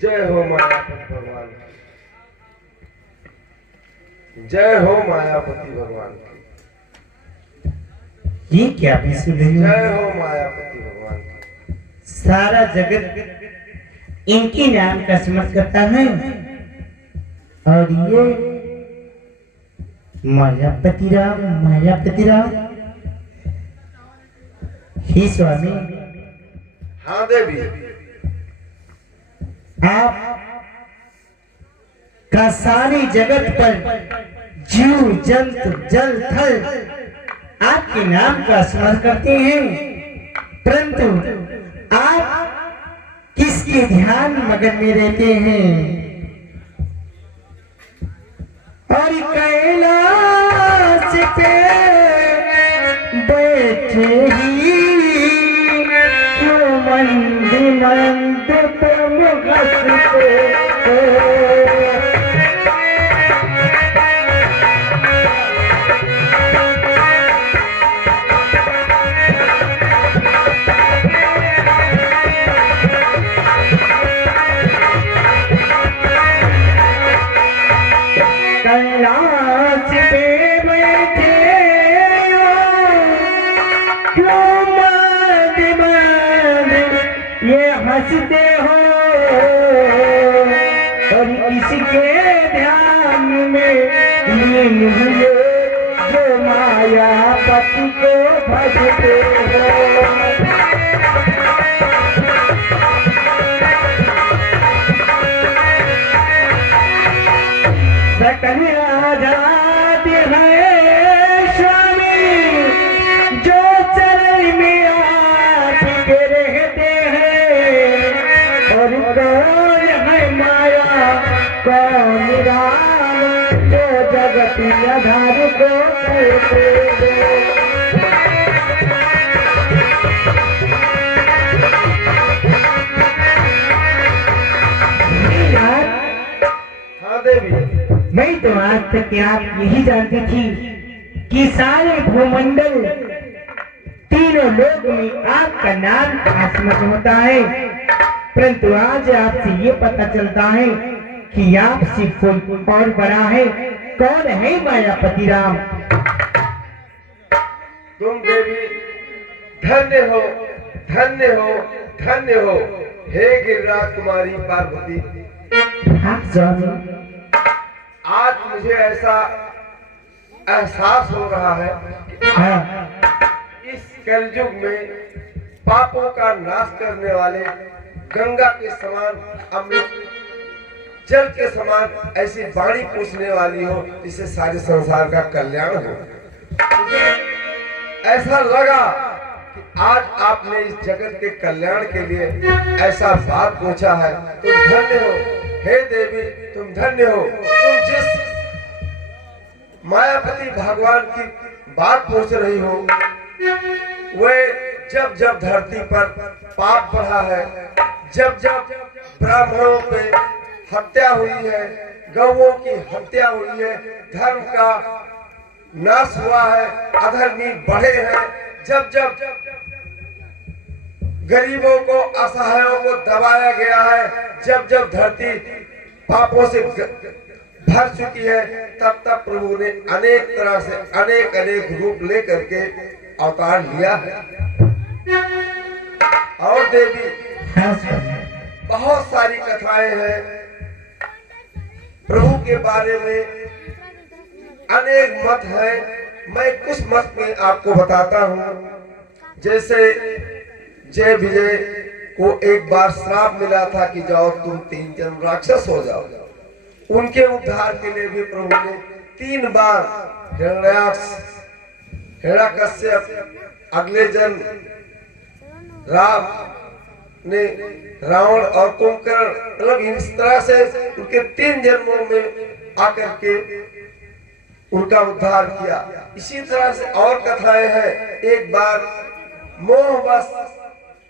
जय हो मायापति भगवान, जय हो मायापति भगवान, ये क्या भी सुन रही हो? जय हो मायापति भगवान। सारा जगत इनके नाम का स्मरण करता है और ये मायापति राम, मायापति राम। ही स्वामी, हाँ देवी, आप का सारी जगत पर जीव जंतु जल थल आपके नाम का स्मरण करते हैं, परंतु आप किसके ध्यान मगन में रहते हैं? और कैलाश पे बैठे ही क्यों मंद मंद तुम हंसते हो? कैलाश पे बैठे क्यों मंद मंद ये हंसते हो? और किसके ध्यान में लीन हुए जो मायापति को भजते हो? सकल आजाद है स्वामी जो चरण में आपके रहते हैं, और कौन है माया कौन राम जो जगत आधार को कहते हैं? हाँ देवी, मैं तो आज तक आप यही जानती थी कि सारे भूमंडल तीनों लोक में आपका नाम स्मरण होता है, परंतु आज आपसे ये पता चलता है कि आपसे कोई और बड़ा है। कौन है मायापति राम? तुम देवी धन्य हो, धन्य हो, धन्य हो, हे गिरिराज कुमारी पार्वती। आप स्वामी, आज मुझे ऐसा एहसास हो रहा है कि हाँ, इस कलयुग में पापों का नाश करने वाले गंगा के समान, अमृत जल के समान ऐसी वाणी पूछने वाली हो जिससे सारे संसार का कल्याण हो। मुझे ऐसा लगा कि आज आपने इस जगत के कल्याण के लिए ऐसा बात पूछा है। तुम धन्य हो हे देवी, तुम धन्य हो। तुम जिस मायापति भगवान की बात पूछ रही हो, वे जब जब धरती पर पाप बढ़ा है, जब जब ब्राह्मणों पे हत्या हुई है, गौओं की हत्या हुई है, धर्म का नाश हुआ है, अधर्मी बढ़े हैं, जब जब गरीबों को, असहायों को दबाया गया है, जब जब धरती पापों से भर चुकी है, तब तब प्रभु ने अनेक तरह से अनेक अनेक रूप लेकर के अवतार लिया है। और देवी बहुत सारी कथाएं हैं प्रभु के बारे में, अनेक मत हैं। मैं कुछ मत में आपको बताता हूँ। जैसे जय विजय को एक बार श्राप मिला था कि जाओ तुम 3 जन्म राक्षस हो जाओ। उनके उद्धार के लिए भी प्रभु ने 3 बार हिरण्यकश्यप, अगले जन्म राम ने रावण और कुंभकर्ण, मतलब इस तरह से उनके 3 जन्मों में आकर के उनका उद्धार किया। इसी तरह से और कथाएं हैं। एक बार मोहवश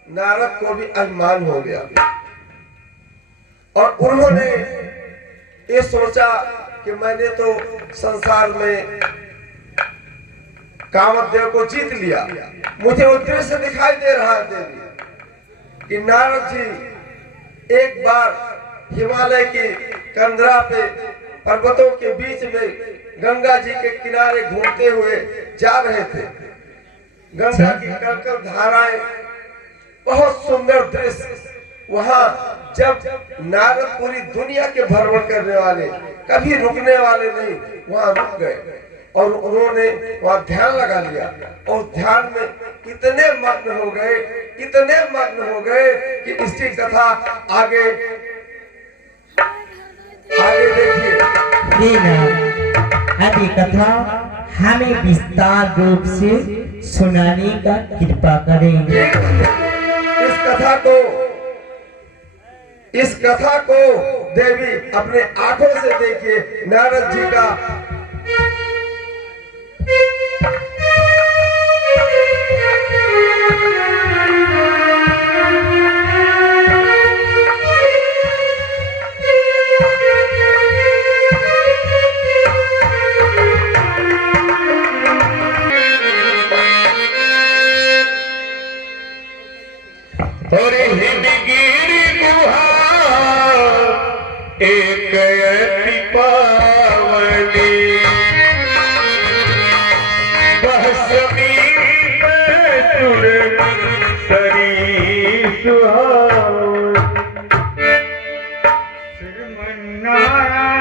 नारद को भी अभिमान हो गया और उन्होंने ये सोचा कि मैंने तो संसार में कामदेव को जीत लिया। मुझे वो दृश्य दिखाई दे रहा है देवी कि नारद जी एक बार हिमालय की कंदरा पे पर्वतों के बीच में गंगा जी के किनारे घूमते हुए जा रहे थे। गंगा की कलकल धाराएं, बहुत सुंदर दृश्य। वहां जब नारद पूरी दुनिया के भ्रमण करने वाले, कभी रुकने वाले नहीं, वहां रुक गए और उन्होंने वहां ध्यान लगा लिया और ध्यान में इतने मग्न हो गए, इतने मग्न हो गए कि इसकी कथा आगे देखिए। अभी कथा हमें विस्तार रूप से सुनाने का कृपा करें। इस कथा को देवी अपने आंखों से देखिए। नारद जी का एक अति पावनी बहसमी सुर सरी सुहावनी। नारायण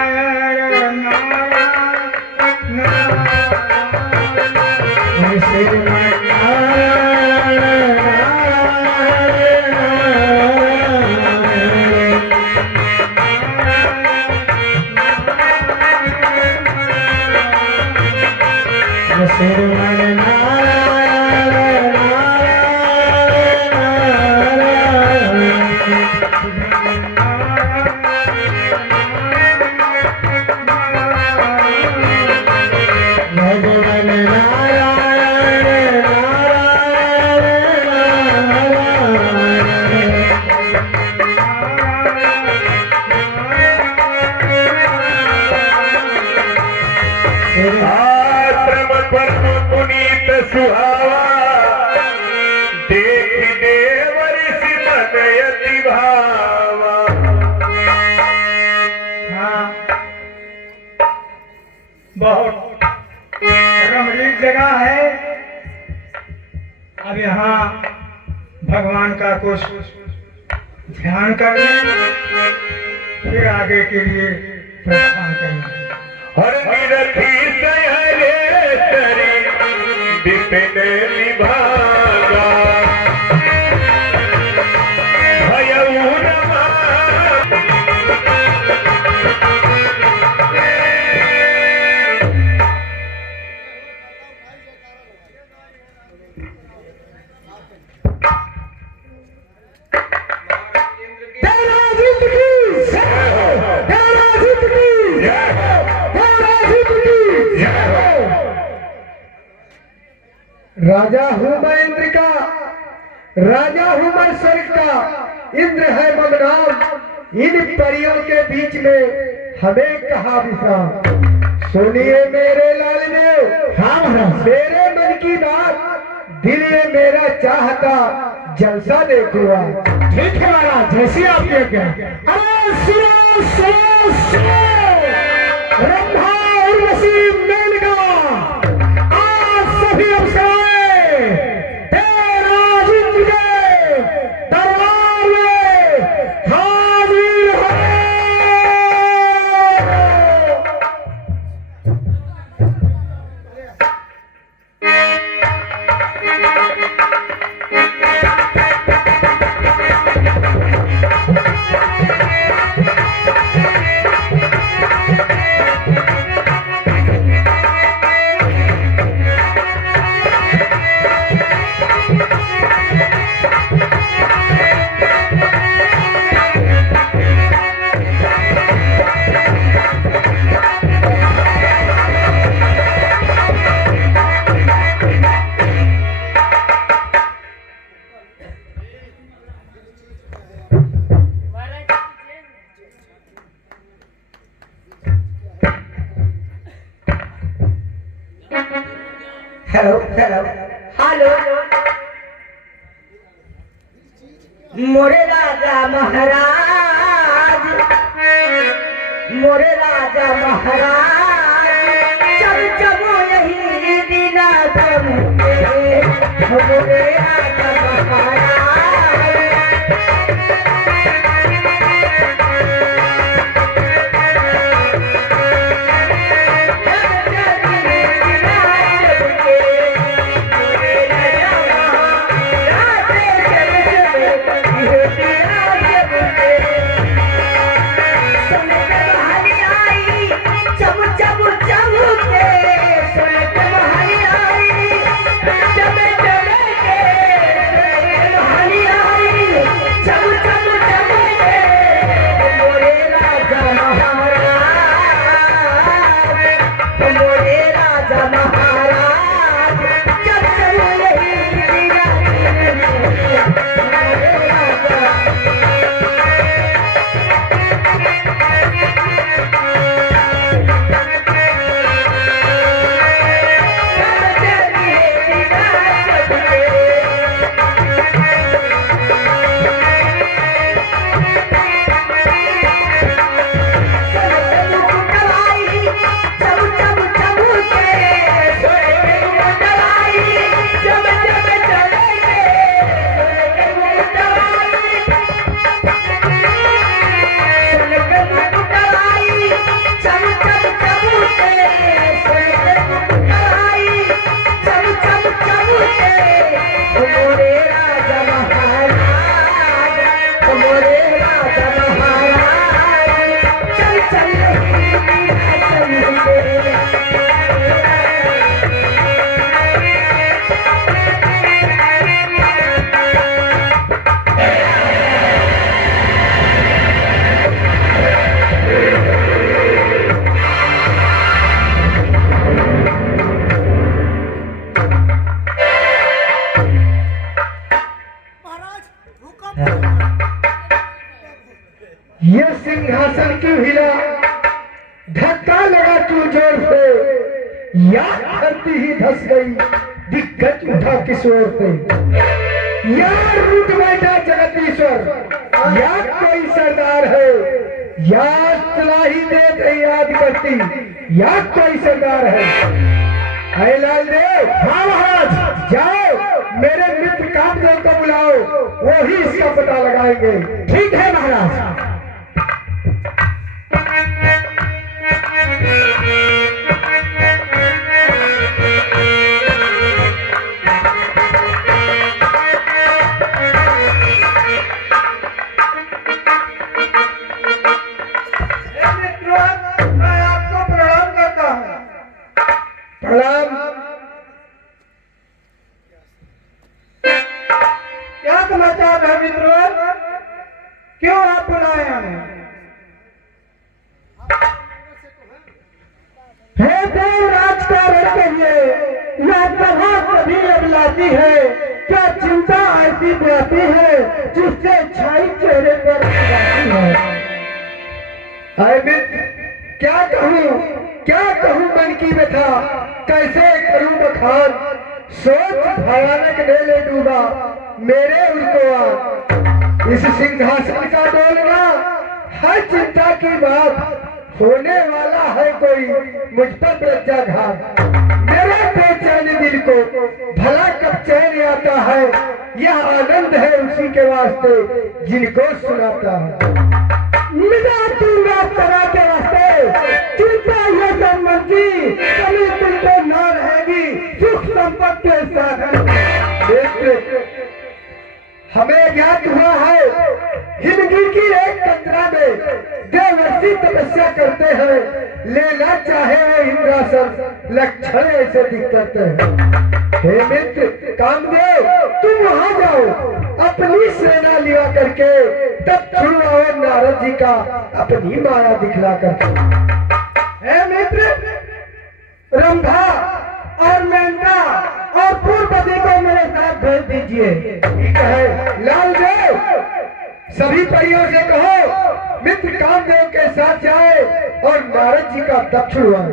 आश्रम परम पुनीत सुहावा देख देवर सिमनयति भावा। हाँ, बहुत रमणीक जगह है। अब यहाँ भगवान का कुछ ध्यान कर लें, फिर आगे के लिए प्रस्थान करें। हर निरखी सहरे तरी विपिन निभागा भयउ नमा। राजा हूँ मैं इंद्र का, राजा हूँ मैं स्वर्ग का, इंद्र है मम नाम। इन परियों के बीच में हमें कहा विश्राम। सुनिए मेरे लाल देव, हाँ मेरे मन की बात, दिल ये मेरा चाहता जलसा देखो। ठीक है महाराज, जैसी आपके क्या। अरे सुनो सुनो सुनो, ब्रह्मा उर्वशी मेनका, आज सभी अप्सराएं तेरा इंद्र के दरबार में हाजिर है। हेलो हेलो हेलो मोरे राजा महाराज मोरे राजा महाराज जब जब यही दीना तुम मोरे राजा महाराज ये सिंहासन क्यों हिला? धक्का लगा क्यों जोर से? या धरती ही धस गई, दिग्गज उठा किस ओर से? या रूठ बैठा जगदीश्वर, या कोई सरदार है? या सलाही देख याद करती, या कोई सरदार है? अरे लाल देव, हाँ महाराज, जाओ मेरे मित्र कामदेव को बुलाओ, वो ही इसका पता लगाएंगे। ठीक है महाराज। मैं आपको प्रणाम करता हूँ। प्रणाम। क्या समाचार है मित्रों? क्यों आप बुलाए हमें? हे देव राजकारण के लिए यह सभा कभी अबलाती है, क्या चिंता ऐसी बुलाती है जिससे छाई चेहरे पर आती है? अमित, क्या कहूँ मन की व्यथा, कैसे करूँ बखान? सोच भयानक ले डूबा मेरे उनको इस सिंहासन का डोलना है चिंता की बात। होने वाला है कोई मुझ पर प्रत्याघात। मेरे बेचैन दिल को भला कब चैन आता है, यह आनंद है उसी के वास्ते जिनको सुनाता है। मिला दूंगा तरह के वास्ते, चिंता ये संबंध की कभी तुमको न रहेगी, सुख संपत्ति के साधन। हमें ज्ञात हुआ है हिमगिर की एक कतरा में देवर्षि तपस्या करते हैं, लेना चाहे वो इंद्रासन, लक्षण ऐसे दिखते हैं। हे मित्र कामदेव, तुम वहां जाओ, अपनी सेना लिया करके तब छुड़वाओ नारद जी का अपनी माया दिखला करके। हे मित्र, रंभा और मेंढा और फूलपति को मेरे साथ भेज दीजिए। ठीक है लाल देव, सभी परियों से कहो मित्र कामदेव के साथ जाए और नारद जी का तप छुड़वाए।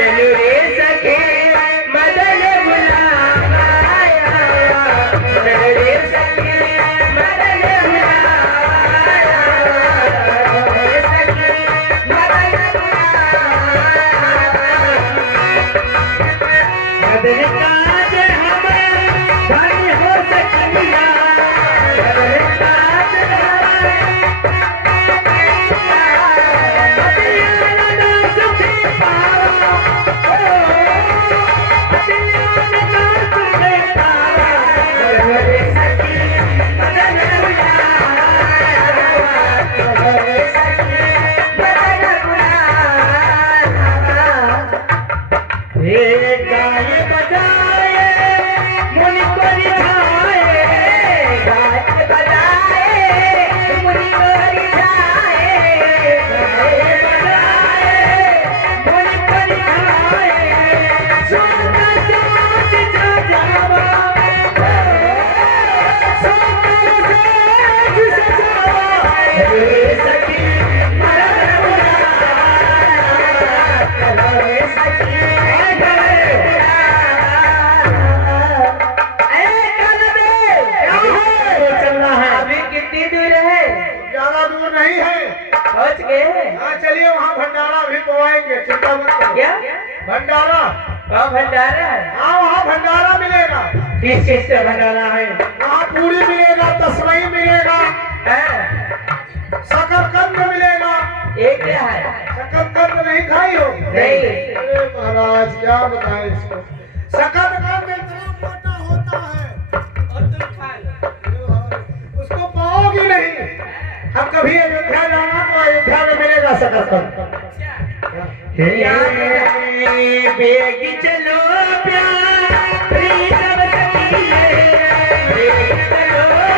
चलो रे सखे मदन बुलाया, चलो रे सखे मदन बुलाया, सखे मदन बुलाया। मदन काज हमारे धन हो सकिया, मदन काज हमारे गाय बजाए मुनि को रिझाए, गाय बजाए मुनि को रिझाए, गाय बजाए मुनि को रिझाए, सोना चाँद सजावा, सोना साज सजावा, रे सखी मदन बुलाया, रे सखी कितनी दूर है? ज्यादा दूर नहीं है। पहुंच गए? हाँ चलिए, वहाँ भंडारा भी पवाएंगे, चिंता मत करो। क्या भंडारा? वहाँ भंडारा है? हाँ वहाँ भंडारा मिलेगा। किस चीज से भंडारा है? वहाँ पूरी मिलेगा, तस्मई मिलेगा, शकरकंद मिलेगा। ये क्या है? शकरकंद नहीं खाई हो? नहीं। अरे महाराज क्या बताएं इसको। शकरकंद इतना मोटा होता है और तुम खा लो। उसको पाओगी नहीं। हम कभी अयोध्या जाना तो अयोध्या में मिलेगा शकरकंद। बेग चलो प्यारी सब सखिए, बेग चलो प्यारी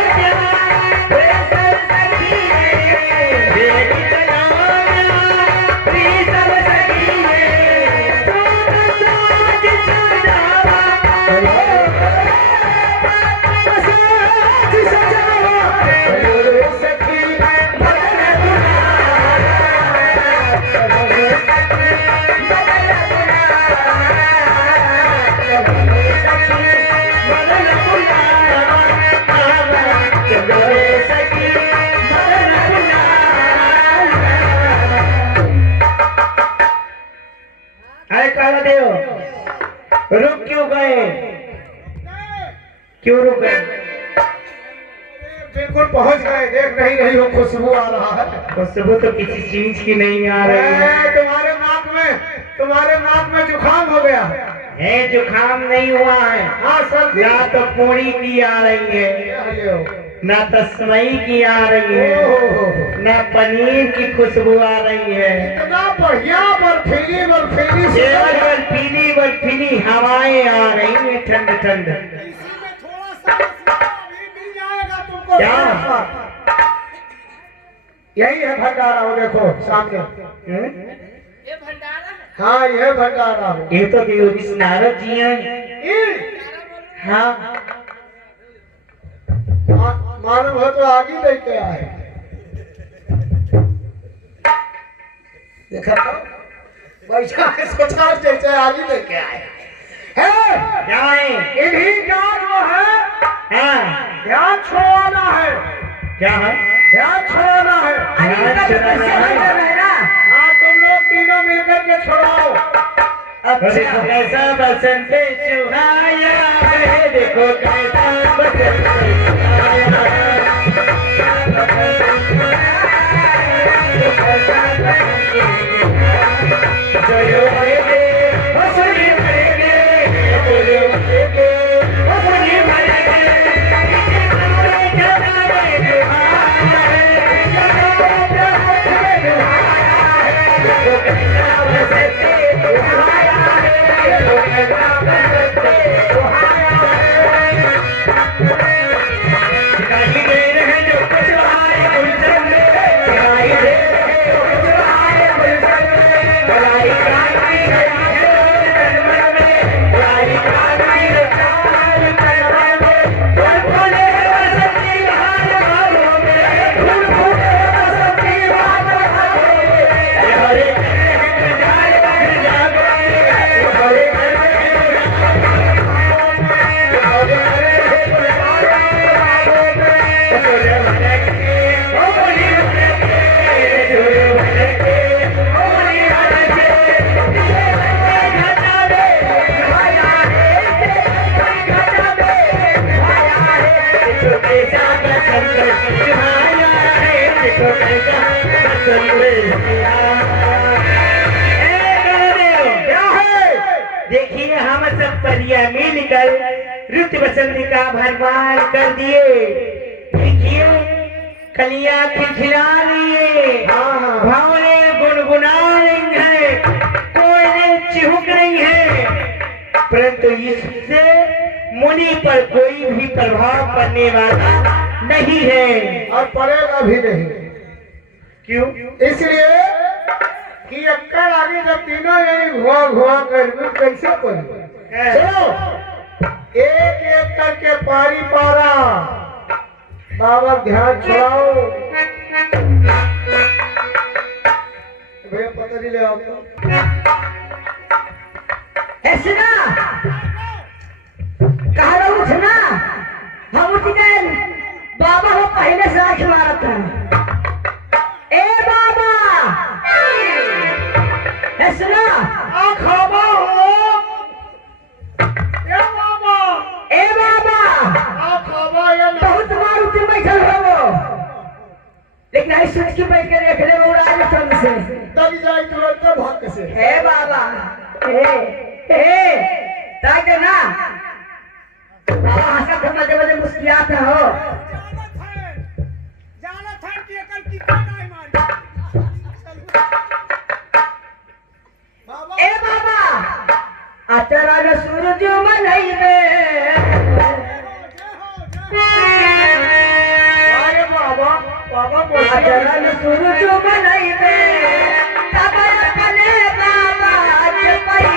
सब सखिए, बेग चलो प्यारी सब सखिए, सोना साज सजावा, साज सजावा, रे सखी मदन बुलाया, रे सखी मदन बुलाया, रे सखी मदन बुलाया, चलो रे सखी मदन बुलाया। अरे काला देव, रुक क्यों गए? क्यों रुक गए? बिल्कुल पहुंच गए। देख नहीं रही हो खुशबू आ रहा है। खुशबू तो किसी चीज की नहीं आ रही है। तुम्हारे नाक में जुकाम हो गया है। जुकाम नहीं हुआ है, हाँ सर्दी। ना तो पूरी की आ रही है, ना तस्मई की आ रही है, ना पनीर की खुशबू आ रही है। इतना बढ़िया बर्फीली बर्फीली केवल बर्फीली बर्फीली हवाएं आ रही हैं, ठंड ठंड। इसी में थोड़ा सा अभी मिल जाएगा तुमको। क्या? यही है भंडारा, वो देखो सामने। ये भंडारा? हाँ ये भंडारा है। ये तो देवरी नारद जी हैं। हाँ मालूम हो तो आगे लेके आए। देखा तो बैठा है, सोचा जैसे आगे लेके आए है। क्या है? इन्हीं का जो है हाँ ध्यान छोड़वाना है। क्या है? ध्यान छोड़वाना है। ध्यान छोड़वाना है ना? हाँ तुम लोग तीनों मिलकर के छोड़वाओ। देखो कैसा बसंत सुहाया है, देखो कैसा बसंत सुहाया शंकर तुम्हारा है देखो कैसा पसंद क्या है। देखिए हम सब परिया मिलकर रुत बसंत का भरमार कर दिए। देखिए कलियां खिलखिला लिए, भावने गुनगुना रही है, कोयले चिहुक रही है, परंतु इससे मुनि पर कोई भी प्रभाव पड़ने वाला नहीं है और पड़ेगा भी नहीं। क्यों? इसलिए कि अक्कड़ आगे जब तीनों यही घुआ घुआ कर कैसे पड़े। चलो एक एक करके पारी पारा बाबा ध्यान छुड़ाओ। भैया पता नहीं ले आपको ऐसे ना कहा रहा उठना, हम उठ गए। बाबा वो पहले से आंख मारा था। ए बाबा ऐसे ना खाबा हो ए बाबा खाबा या बहुत बार उठ बैठल हो वो, लेकिन आई सोच के बैठ कर रखने में उड़ा ले संग से तब जाए तुरंत भाग से। हे बाबा ए ताके ना आशा को मजे मजे मुस्कुराते हो। ए बाबा अचरा न सूरज मनई दे अरे बाबा बाबा अचरा न सूरज मनई दे तब कने बाबा के पई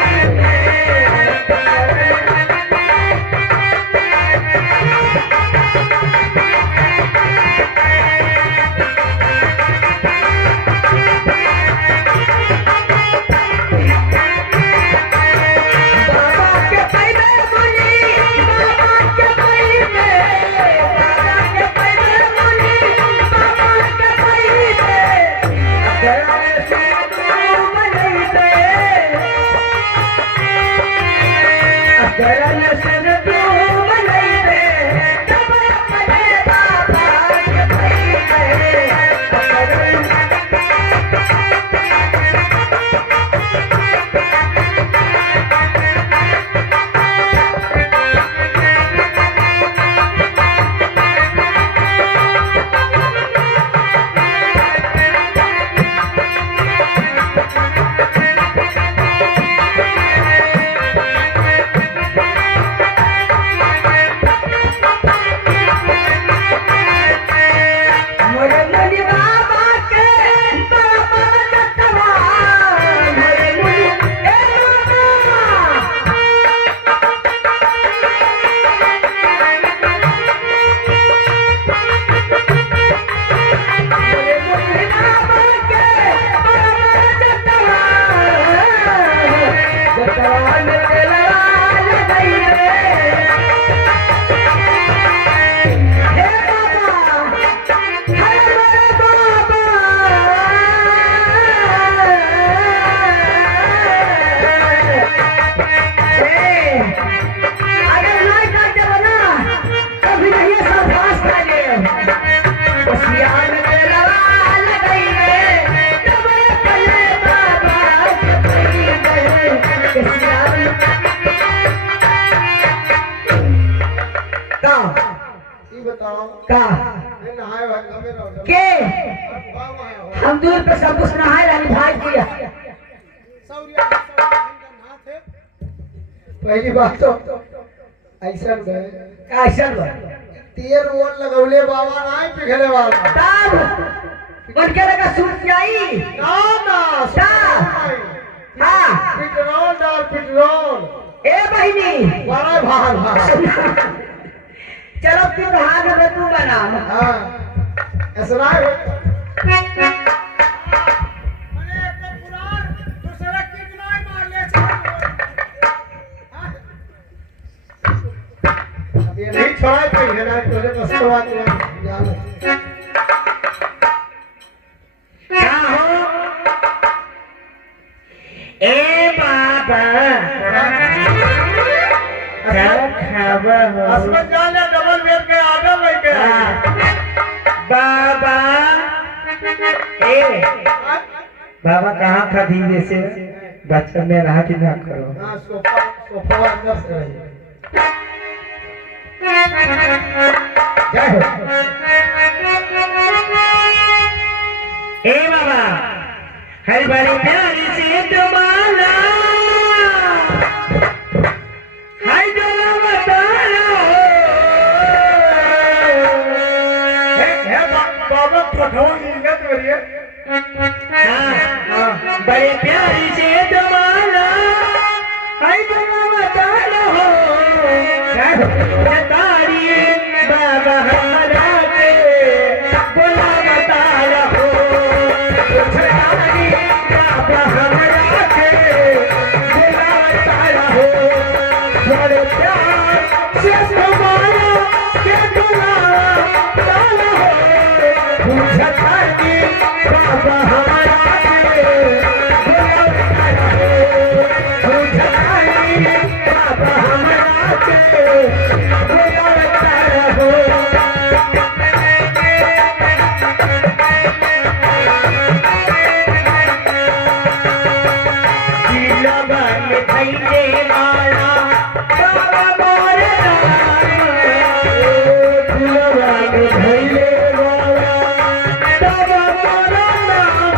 के हम दूर पे सब कुछ नहाए रानी भाग दिया। पहली बात तो ऐसा ऐसा तेल वोल लगौले बाबा ना पिघले वाला तब मन के लगा सूट आई ना ना हाँ पेट्रोल डाल पेट्रोल ए बहिनी बड़ा भार चलो फिर हाथ में तू बना। हाँ ऐसा ना हो ये नहीं छोड़ा कोई है ना तुझे कसम बात है याद क्या हो ए बाबा क्या खबर हो अस्पताल डबल बेड के आगे बैठे बाबा ए बाबा कहाँ था धीरे से बचपन में राहत ही ना करो। हाँ सोफा सोफा अंदर से रही जय हो। ए बाबा हर बड़ी प्यारी से तुम्हारा हाय जरा बताना बाबा पठाओ इज्जत करिए। हाँ बड़े प्यारी से तुम्हारा हाय जरा बताना हो जतारी बाबा हमारा के बोला बताया हो जतारी बाबा हमारा के बोला बताया हो बड़े प्यार से तुम्हारा के बोला बताया हो जतारी बाबा हमारा के बोला बताया हो जतारी बाबा हमारा के बोला बताया हो। जिलबन धैले वाला बाबा मोर जिलबन धैले वाला बाबा मोर नाम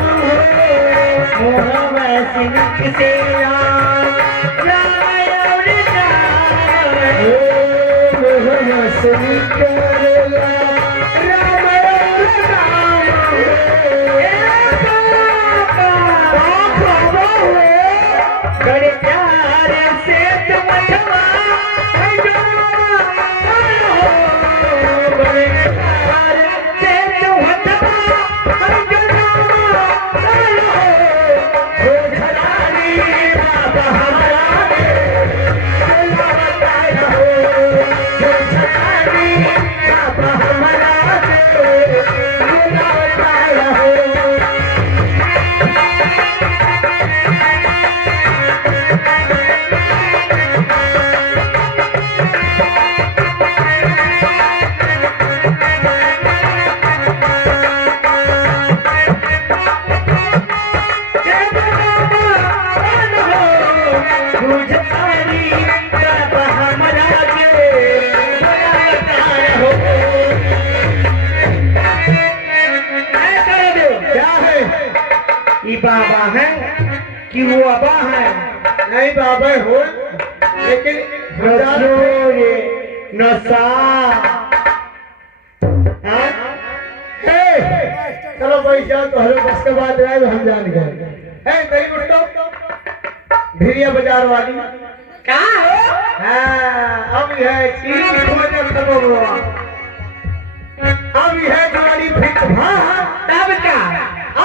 मोहम्मद सिंह से राम और मोहम्मद सिंह करेला राम और बड़े प्यार से तुम छवा बड़े प्यार से तुम छवा बाबा हमारा बताया हो बाबा हमारा बताया हो। बाबा है कि वो अबा है? नहीं बाबा हो लेकिन नशा चलो भाई जाओ तो हलो बस के बाद आए हम जान गए। है तेरी गुट्टो भिरिया बाजार वाली कहाँ हो? हाँ अब है चीज खोजन तब हुआ अब है गाड़ी फिट हाँ तब का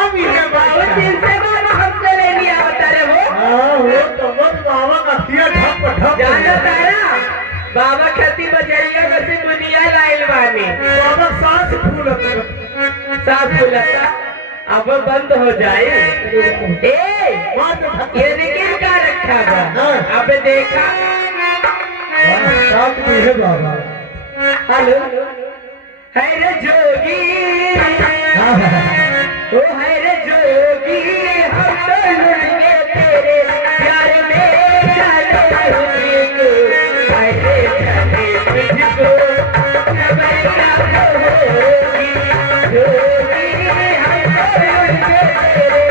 अब है वो दिन से बाबा हमसे ले लिया बता रहे हो। हाँ हो तो बस बाबा का किया ठप ठप जाना तारा बाबा खती बजरिया में से दुनिया लाइल बानी बाबा सांस फूलत साफ खुलता अब बंद हो जाए। ए ये देखिए क्या रखा बा अब देखा साथ भी है बाबा। हेलो है रे जोगी ओ है रे जोगी हम तो लुट गए तेरे प्यार में जाने तुझको हाय रे जाने तुझको खबर क्या होगी जोगी हम तो लुट गए तेरे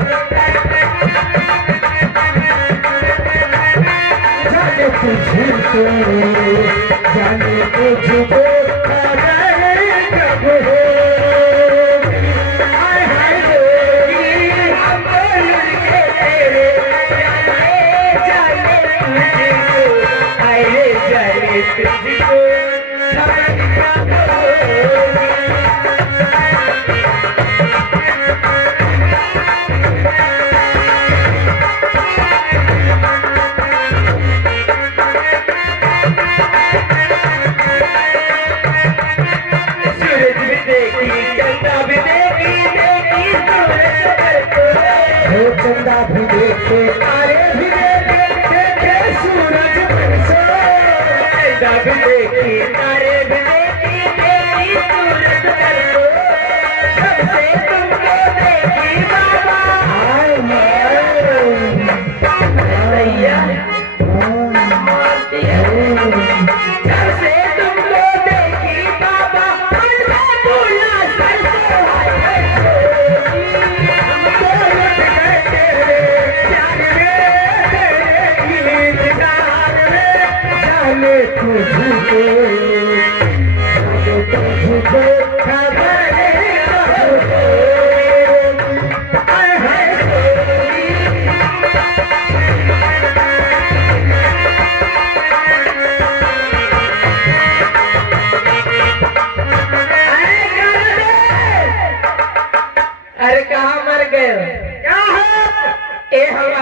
जाने तुझको खबर कब हो चंदा भी देखे तारे भी देखे सूरज बरसे चंदा भी देखी तारे भी देखी तेरी सूरत कर दो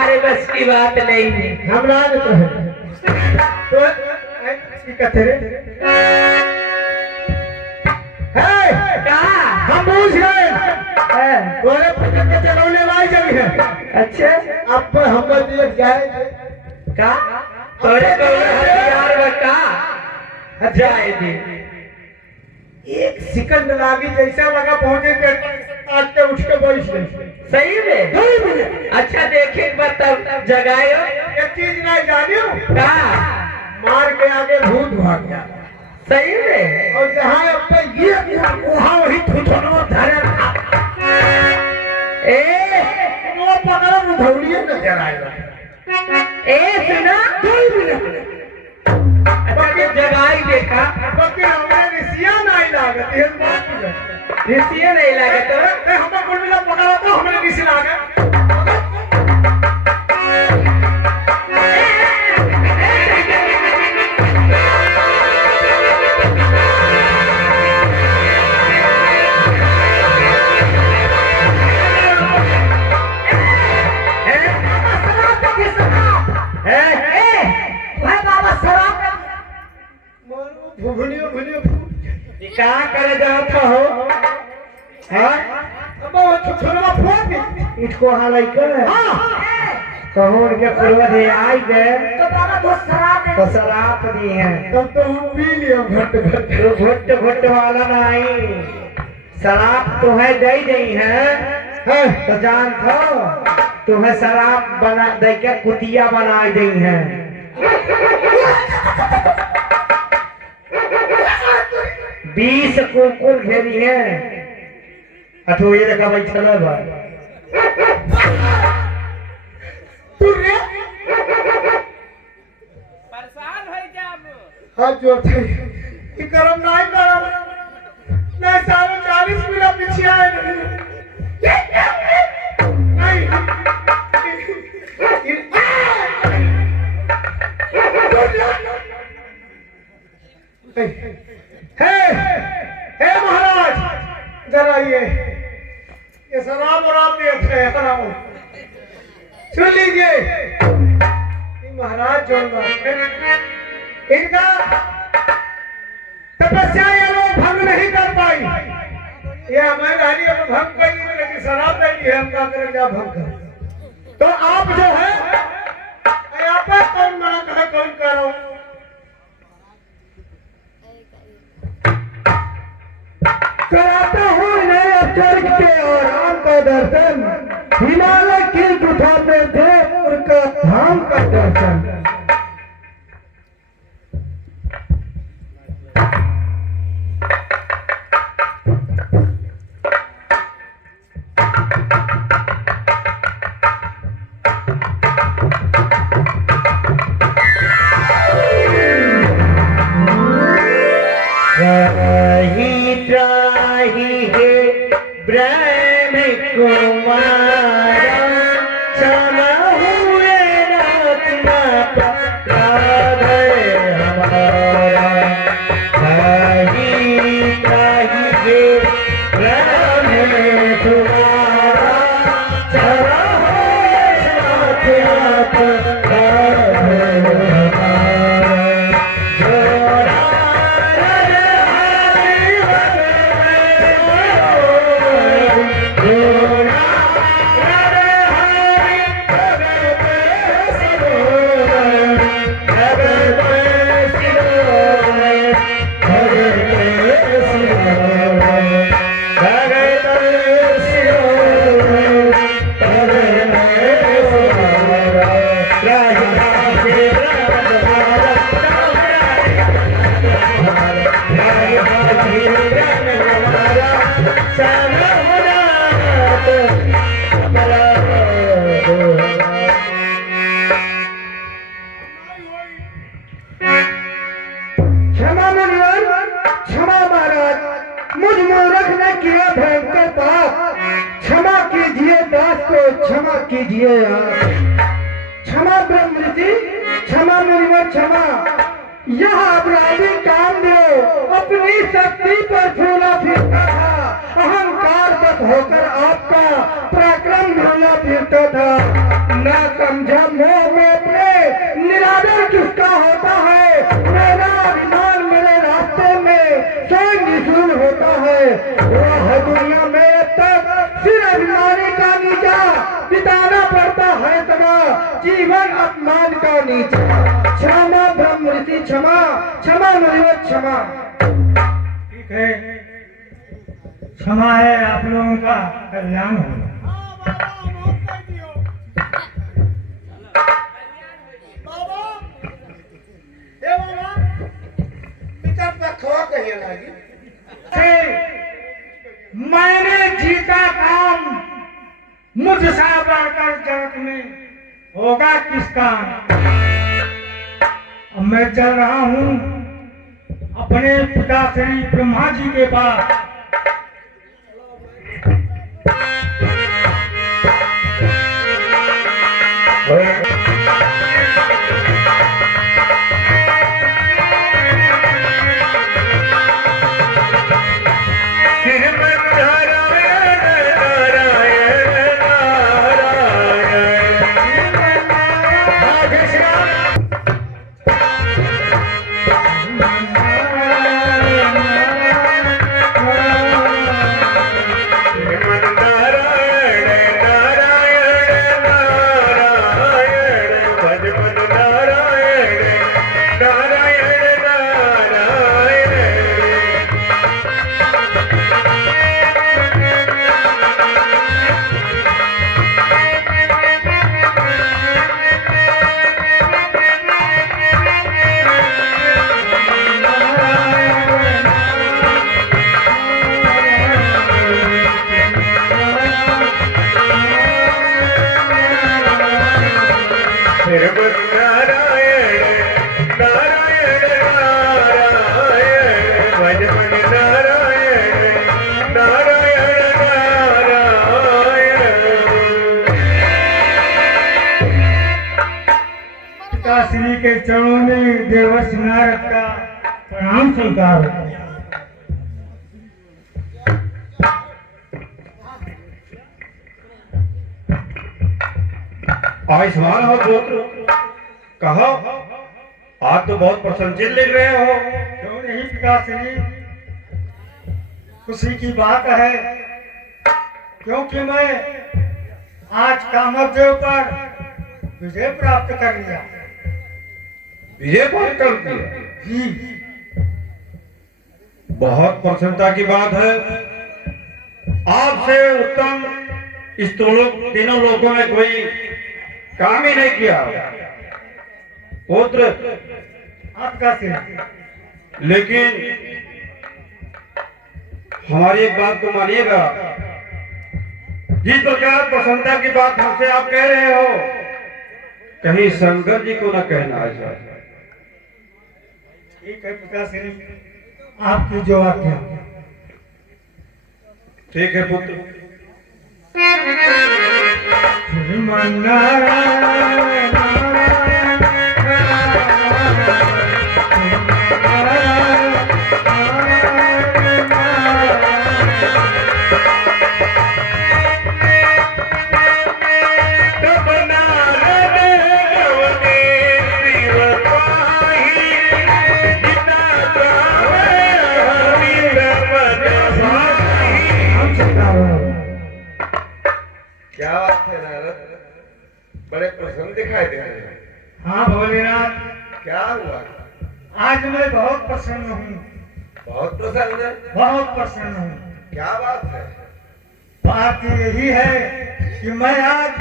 हमारे बस की बात नहीं है। हम राज तो है तो की कहते रे क्या हम पूछ गए तोरे पकड़ के चलौने लाई जब है अच्छा अब हम दिए जाए का तोरे को हथियार बता जाए दे। एक सेकंड लागी जैसा लगा पहुंचे के काट के उठ के बैठ गए सही में अच्छा देखे एक बार तब जगाए एक चीज नहीं जानियो का मार के आगे भूत भाग गया सही में और जहाँ अपने ये वहाँ वही थुथुनवा धरे ए वो पकड़ा उधौड़िए नजर आएगा सुना अच्छा तो जगाई देखा बाकी हमें रिसिया नहीं लागत ये बात है ऋषियों नहीं लगे तो हमें कुल मिला पकड़ा तो हमें रिसी लागत क्या करे जाता हो अब वो थुथुनवा फोड़ इसको हाँ लइकर कहो उनके पूर्वज आई गए तो शराब दी है तब तो हम पी लिया घट घट तो घुट घुट वाला नहीं शराब तुम्हें दे दी है तो जान थो तुम्हें शराब बना दे के कुतिया बना दी है 20 कुकुर घेरी है अठो ये देखा भाई चलो भाई तू रे परेशान हो जाब हाथ जोड़ते कि करम नहीं करम नहीं सारे 40 मिला पीछे आए नहीं हे महाराज इधर आइए ये शराब वराब दिए थे हराम सुन लीजिए ये महाराज जो इनका तपस्या ये लोग भंग नहीं कर पाई ये हमारी रानी अब भंग कर ली लेकिन शराब नहीं है हम क्या करें क्या भंग कर तो आप जो है यहाँ पर कौन मना कहा कौन कर रहा हूँ कराता हूँ नए स्वर्ग के और राम का दर्शन हिमालय की गुफा में देव का धाम का दर्शन ब्रह्म कुमार क्षमा हुए रत्ना हमारा चाहिए ब्रह्म कुमारा क्षमा क्षमा मुनिवर क्षमा महाराज मुझ मूर्ख ने किया भयंकर पाप क्षमा कीजिए दास को क्षमा कीजिए क्षमा ब्रह्म ऋषि क्षमा मुनिवर क्षमा यह अपराधी कामदेव अपनी शक्ति पर फूला फिरता था अहंकार बस होकर आपका पराक्रम ढूंढा फिरता था न समझा मोह में अपने निरादर किसका होता है। मेरा अभिमान मेरे रास्ते में स्वयं निशूल होता है। वह है दुनिया में अब तक सिर अभिमानी का नीचा बिताना पड़ता है तबा जीवन अपमान का नीचा। क्षमा ब्रह्म ऋषि क्षमा, क्षमा मुझे क्षमा। ठीक है, क्षमा है, आप लोगों का कल्याण हो। मैंने जीता काम मुझसा बढ़कर जगत में होगा किसका। अब मैं चल रहा हूँ अपने पिता श्री ब्रह्मा जी के पास। पिताश्री के चरणों में देवर्षि नारद का प्रणाम स्वीकार। आयुष्मान हो पुत्र, कहो आप तो बहुत प्रसन्नचित लग रहे हो। क्यों नहीं पिताश्री, खुशी की बात है, क्योंकि मैं आज कामदेव पर विजय प्राप्त कर लिया। विजय प्राप्त कर दिया जी, बहुत प्रसन्नता की बात है। आपसे उत्तम इस तीनों लोगों में कोई काम ही नहीं किया पुत्र। आपका सिर। लेकिन हमारी एक बात को मानिएगा, जिस प्रकार प्रसन्नता की बात हमसे आप कह रहे हो, कहीं शंकर जी को न कहना ऐसा। ठीक है पिताश्री, आपकी जो आज्ञा। ठीक है पुत्र। श्रीमान नारायण क्या बात है नारद, बड़े प्रसन्न दिखाई दे रहे हैं। हाँ भोलेनाथ, क्या हुआ? आज मैं बहुत प्रसन्न हूँ। बहुत प्रसन्न है? बहुत प्रसन्न हूँ। क्या बात है? बात यही है कि मैं आज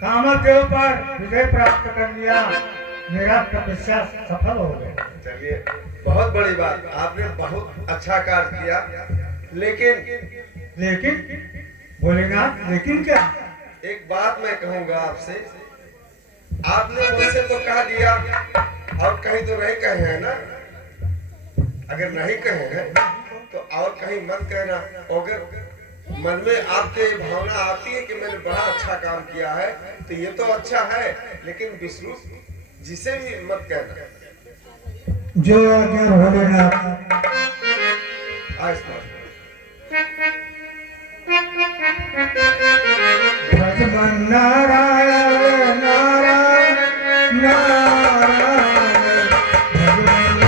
कामदेव पर विजय प्राप्त कर लिया। मेरा तपस्या सफल हो गया। चलिए, बहुत बड़ी बात, आपने बहुत अच्छा कार्य किया। लेकिन बोलेनाथ, लेकिन क्या? एक बात मैं कहूंगा आपसे। आपने मुझसे तो कह दिया, और कहीं तो नहीं कहे हैं ना? अगर नहीं कहे हैं तो और कहीं मत कहना। अगर मन में आपके भावना आती है कि मैंने बड़ा अच्छा काम किया है, तो ये तो अच्छा है, लेकिन विष्णु जिसे भी मत कहना। जो आज्ञा भोलेनाथ। आयुष्मान। भगवान नारायण नारायण नारायण भगवान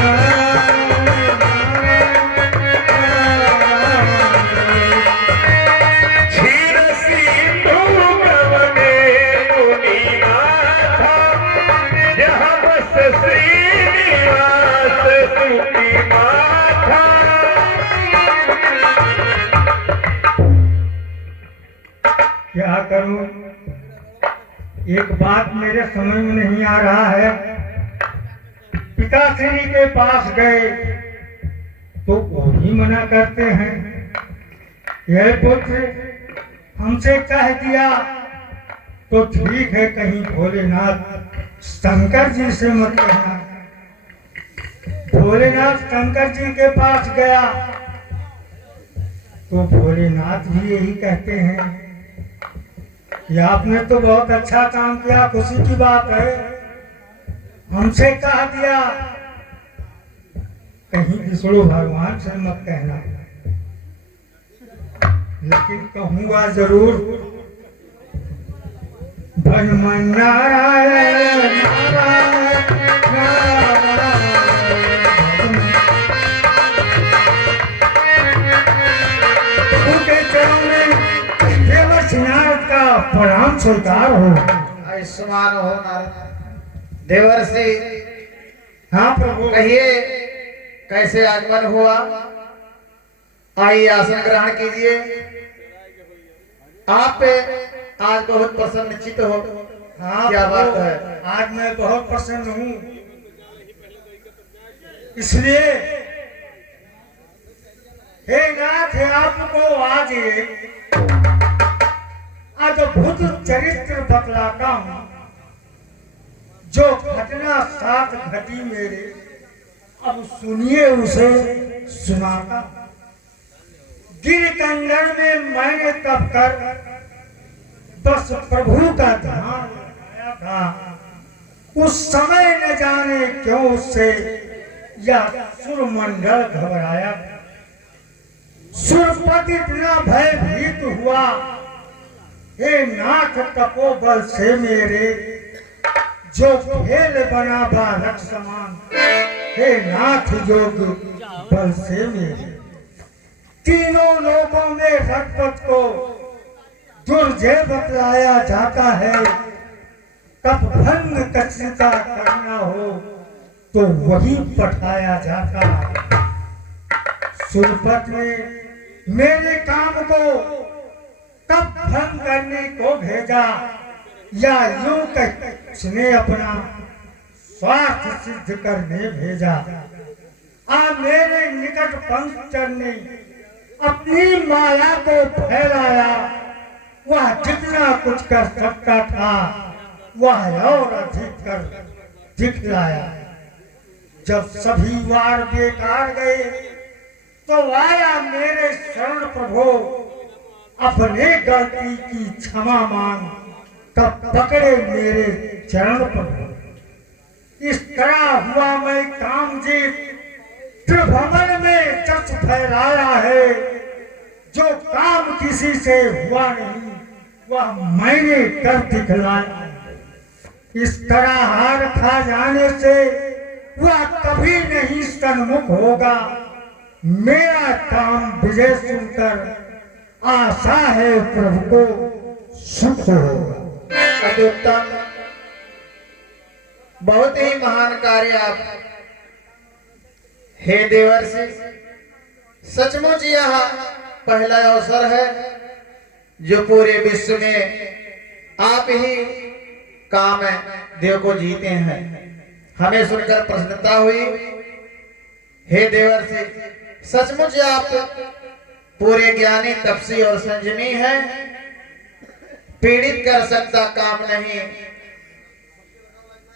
क्षीर सिंधु गवने मुनिनाथ, जहाँ बस श्रीनिवास सुखी माथा। क्या करूं? एक बात मेरे समझ में नहीं आ रहा है। पिताश्री के पास गए तो वो भी मना करते हैं। यह पुत्र हमसे कह दिया तो ठीक है, कहीं भोलेनाथ शंकर जी से मत कहना। भोलेनाथ शंकर जी के पास गया तो भोलेनाथ भी यही कहते हैं कि आपने तो बहुत अच्छा काम किया, खुशी की बात है। हमसे कह दिया कहीं विष्णु भगवान से मत कहना, लेकिन कहूँगा जरूर। भगवान नारायण नारायण नारायण उनके चरणों में देवर्षि नारद का प्रणाम स्वीकार हो। आयुष्मान हो नारद। देवर्षि, हाँ प्रभु। कहिए कैसे आगमन हुआ? आइए आसन ग्रहण कीजिए। आप आज बहुत प्रसन्नचित हो। हाँ क्या प्रभु, बात है? आज मैं बहुत प्रसन्न हूँ, इसलिए हे नाथ आपको आज एक अद्भुत चरित्र बतलाता हूँ, जो घटना साथ घटी मेरे। अब सुनिए, उसे सुनाता। गिरकंदर में मैंने तब कर बस प्रभु का ध्यान लगाया था। उस समय न जाने क्यों उससे यह सुरमंडल घबराया। सुरपति इतना भयभीत हुआ, हे नाथ तपोबल से मेरे, जो खेल बना बालक समान। हे नाथ योग बल से मेरे, तीनों लोगों में रघुपत को दुर्जय बतलाया जाता है। कब भंग कचरिता करना हो तो वही पठाया जाता है। सुरपत ने मेरे काम को कब भंग करने को भेजा, या यूं कह उसने अपना स्वार्थ सिद्ध करने भेजा। मेरे निकट पंकचर ने अपनी माया को फैलाया। वह जितना कुछ कर सकता था वह और अधिक कर दिखलाया। जब सभी वार बेकार गए तो आया मेरे शरण प्रभु, अपने गलती की क्षमा मांग। तब पकड़े मेरे चरण प्रभु। इस तरह हुआ मैं कामजीत, त्रिभुवन में जस फैलाया है। जो काम किसी से हुआ नहीं वह मैंने कर दिखलाया। इस तरह हार खा जाने से वह कभी नहीं सन्मुख होगा। मेरा काम विजय सुनकर आशा है प्रभु को सुख होगा। अति उत्तम, बहुत ही महान कार्य आप। हे देवर्षि, सचमुच यह पहला अवसर है जो पूरे विश्व में आप ही काम देव को जीते हैं। हमें सुनकर प्रसन्नता हुई। हे देवर्षि, सचमुच आप पूरे ज्ञानी, तपस्वी और संयमी हैं। पीड़ित कर सकता काम नहीं,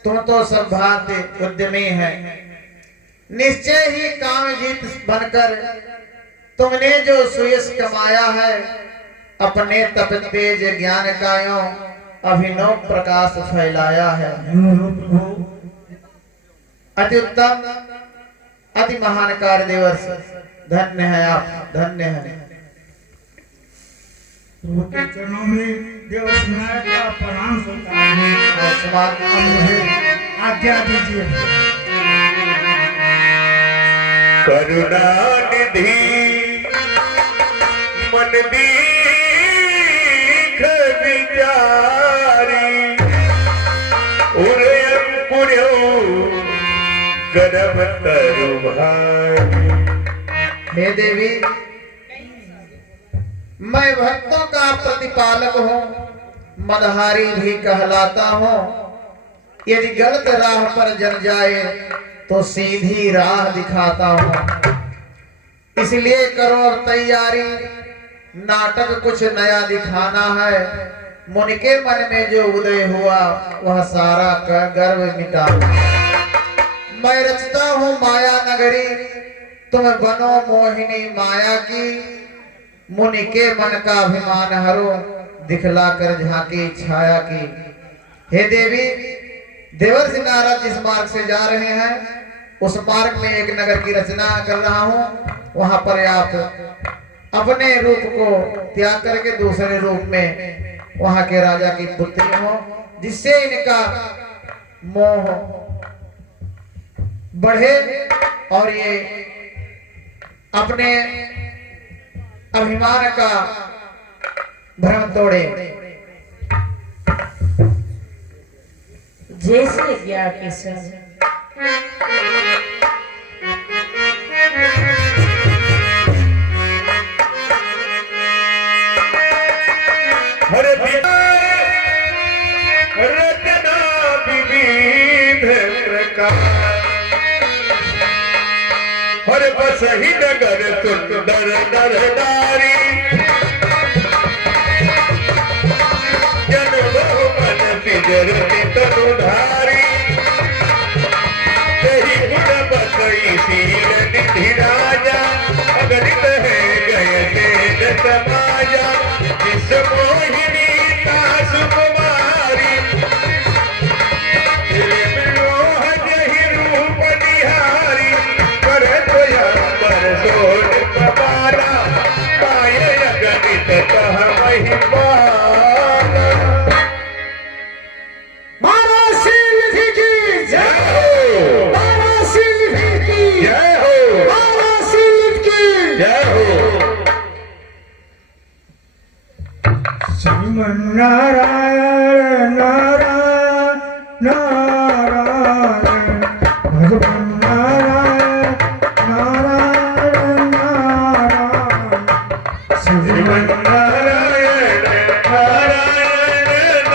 तुम तो सब भांति उद्यमी है। निश्चय ही काम जीत बनकर तुमने जो सुयश कमाया है, अपने तप तेज ज्ञान कायों अभिनव प्रकाश फैलाया है। अति उत्तम, अति महान कार्य देवर्षि। धन्य है आप, धन्य है। प्रभु के चरणों में देव नारायण का प्रणाम होता है। और समान अब मुझे आज्ञा दीजिए। करुणानिधि मन दीख विचारी उरयम पुण्यो गरम तरु भाई। हे देवी, मैं भक्तों का प्रतिपालक हूँ, मदहारी भी कहलाता हूँ। यदि गलत राह पर जल जाए तो सीधी राह दिखाता हूँ। इसलिए करो अब तैयारी, नाटक कुछ नया दिखाना है। मुनि के मन में जो उदय हुआ वह सारा गर्व मिटा। मैं रचता हूँ माया नगरी, तुम बनो मोहिनी माया की। मुनि के मन का अभिमान हरो, दिखलाकर झांकी छाया की। हे देवी, देवर्षि नारद जिस मार्ग से जा रहे हैं उस मार्ग में एक नगर की रचना कर रहा हूँ। वहां पर आप अपने रूप को त्याग करके दूसरे रूप में वहां के राजा की पुत्री हो, जिससे इनका मोह बढ़े और ये अपने अभिमान का भ्रम तोड़े। जैसे ज्ञा के सब हर रचना विविध प्रकार हर बसहि नगर सुंदर नरनारी जन्म मन सिजर तनुधारी तेहि गुण बसई शील निधि राजा अगणित है गय तेज समाजा जिस मोहिनी तासु कुमारी मोह जहि रूप निहारी कर तोया पर सोन कपाला पाय अगणित कह महिपाला। महाराज निधि की जय हो, महाराज निधि की जय हो, महाराज निधि की जय हो। श्रीमन्नारायण नारायण नारायण भगवान नारायण नारायण नारायण नारायण नारायण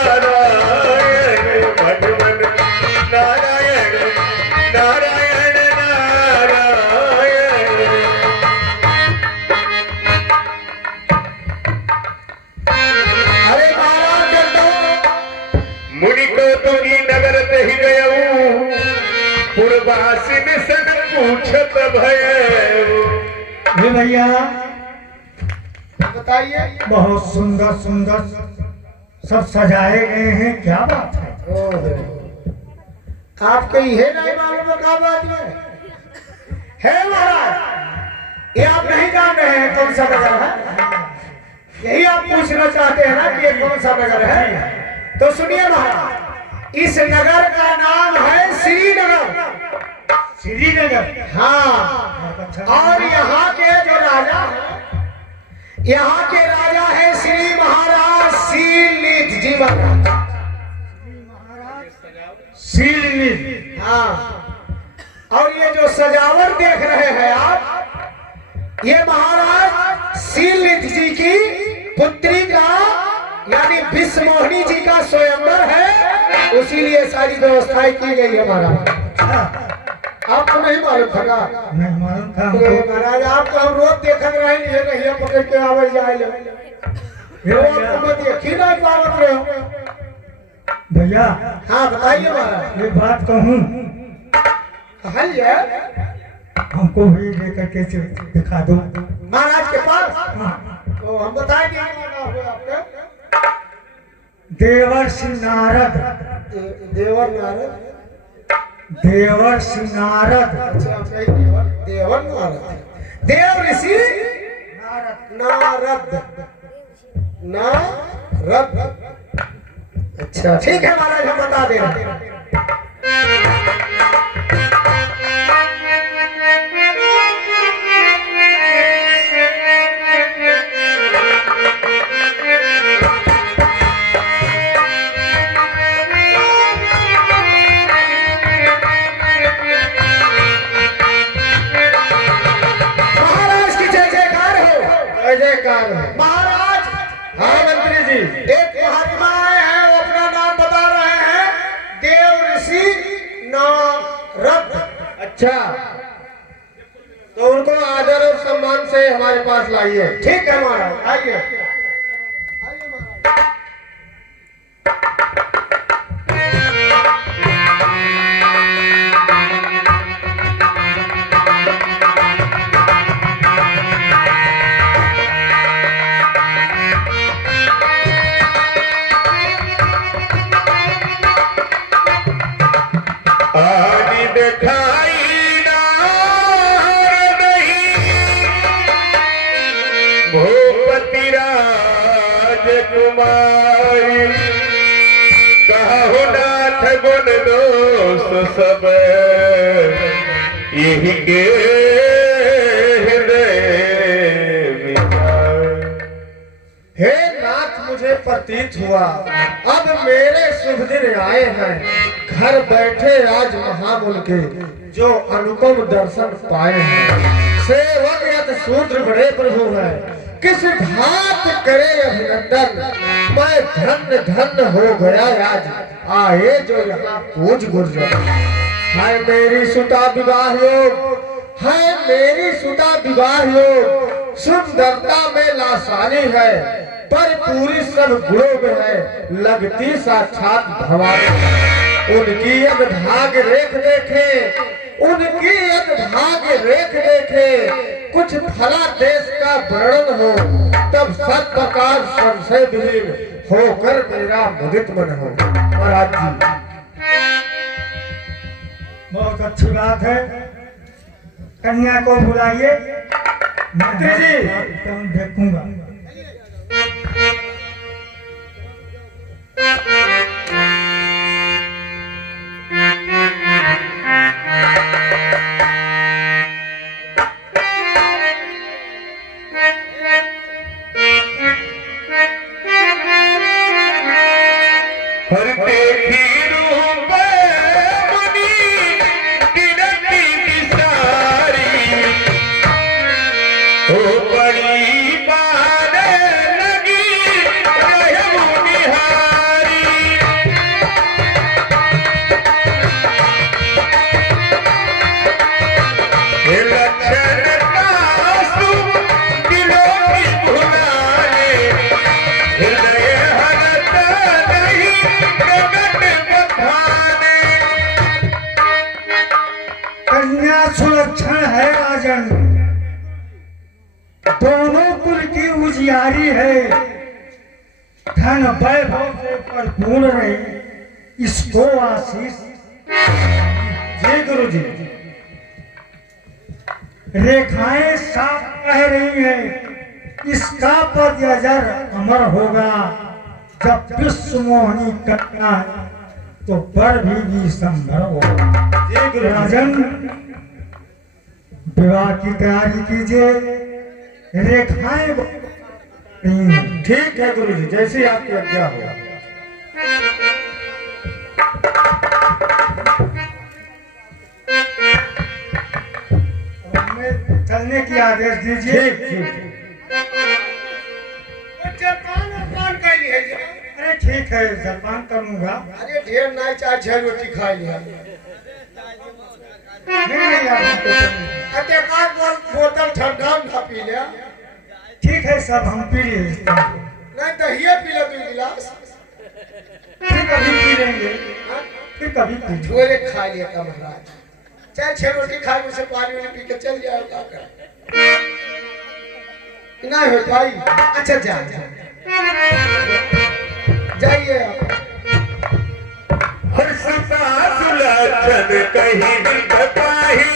नारायण भगवन नारायण नारायण नारायण। अरे महाराज मुनि को तुगी नगर ही गयऊ पूर्वासिन सन पूछत भय। हे भैया, बताइए। बहुत सुंदर सुंदर सब सजाए गए हैं, क्या बात है। आपको ये नहीं मालूम है क्या बात है महाराज? ये आप नहीं जान रहे हैं कौन सा नगर है? यही आप पूछना चाहते हैं ना कि ये कौन सा नगर है? तो सुनिए महाराज, इस नगर का नाम है श्रीनगर। श्रीनगर। हाँ, और यहाँ के जो राजा हैं, यहाँ के राजा है श्री महाराज शीलनिधि जी महाराज। शीलनिधि। हाँ, और ये जो सजावट देख रहे हैं आप, ये महाराज शीलनिधि जी की पुत्री का यानी विश्वमोहिनी जी का स्वयंवर है, उसीलिए सारी व्यवस्थाएं की गई है महाराज। आपको नहीं मालूम था क्या? नहीं मालूम था तो हमको। महाराज आपको हम रोज देखत रहे, ये नहीं पकड़ के आवे जाए ले देखी नहीं पावत रहे हो। भैया, हाँ बताइए महाराज। ये बात कहूँ, कहिए हमको भी लेकर के दिखा दो। महाराज के पास। हाँ। तो हम बताएंगे क्या नाम है आपका? देवर्षि नारद। देवर नारद। देवर्षि नारद। अच्छा देवर नारद। देव ऋषि नारद। नारद। अच्छा ठीक है महाराज, हम बता दे रहे हैं। महाराज की जय जयकार हो। जय जयकार हो महाराज। हाँ मंत्री जी, एक महात्मा आए हैं, वो अपना नाम बता रहे हैं, देव ऋषि नारद। अच्छा, तो उनको आदर और सम्मान से हमारे पास लाइए। ठीक है महाराज, आइए। आदि दिखाई नारद ही भूपति राजकुमारी, कहो नाथ गुण दोष सब यही के हृदय विचार। हे नाथ, मुझे प्रतीत हुआ अब मेरे शुभ दिन आए हैं। घर बैठे आज महामुन के जो अनुपम दर्शन पाए हैं। सेवक यत शूद्र बड़े प्रभु है, किस भात करे अभिनंदन। मैं धन्य धन्य हो गया आज आए जो यहाँ पूज गुर्जर। है मेरी सुता विवाह योग, है मेरी सुता विवाह योग। सुंदरता में लासानी है, पर पूरी सब गुणों में है लगती साक्षात भवानी। उनकी अगभाग रेख देखे, उनकी अगभाग रेख देखे, कुछ भला देश का वर्णन हो, तब सब प्रकार संशय विहीन होकर मेरा मुदित मन हो। महाराज जी, बहुत अच्छी बात है। कन्या को बुलाइए, मंत्री जी। मैं देखूंगा। हर देखी रूप मुनि गिरती किसारी, हो बड़ी बार लगी रहु निहारी। लक्षण कासु दिलों की भुलाने, हृदय हरत नहीं प्रगट बखाने। कन्या सुलक्षण है राजन, दोनों कुल की उजियारी है। धन वैभव से परिपूर्ण रही, इसको आशीष। जी गुरु जी। रेखाएं साफ कह रही हैं, इसका पद अजर अमर होगा। जब विश्व मोहनी कन्या तो वर भी संभव होगा। जी गुरु जी। राजन, विवाह की तैयारी कीजिए। रेखाएं ठीक है गुरु जी, जैसी आपकी आज्ञा हो। हमें चलने की आदेश दीजिए। ठीक ठीक। अरे ठीक है, जलपान करूंगा। अरे ढेर नहीं, चार छह रोटी खा लिया। नहीं यार, बोतल ठंडा ना पी लिया। ठीक है सब हम पी लिए, नहीं तो ये पी लो 2 गिलास। फिर कभी पी लेंगे, फिर कभी पी लेंगे। थोड़े खा लिया था महाराज, चाहे 6 रोटी खा उसे पानी वाली पी के चल जाओ। नहीं हो भाई। अच्छा जा जाइए आप। हर सता सुलक्षण कहीं बताही,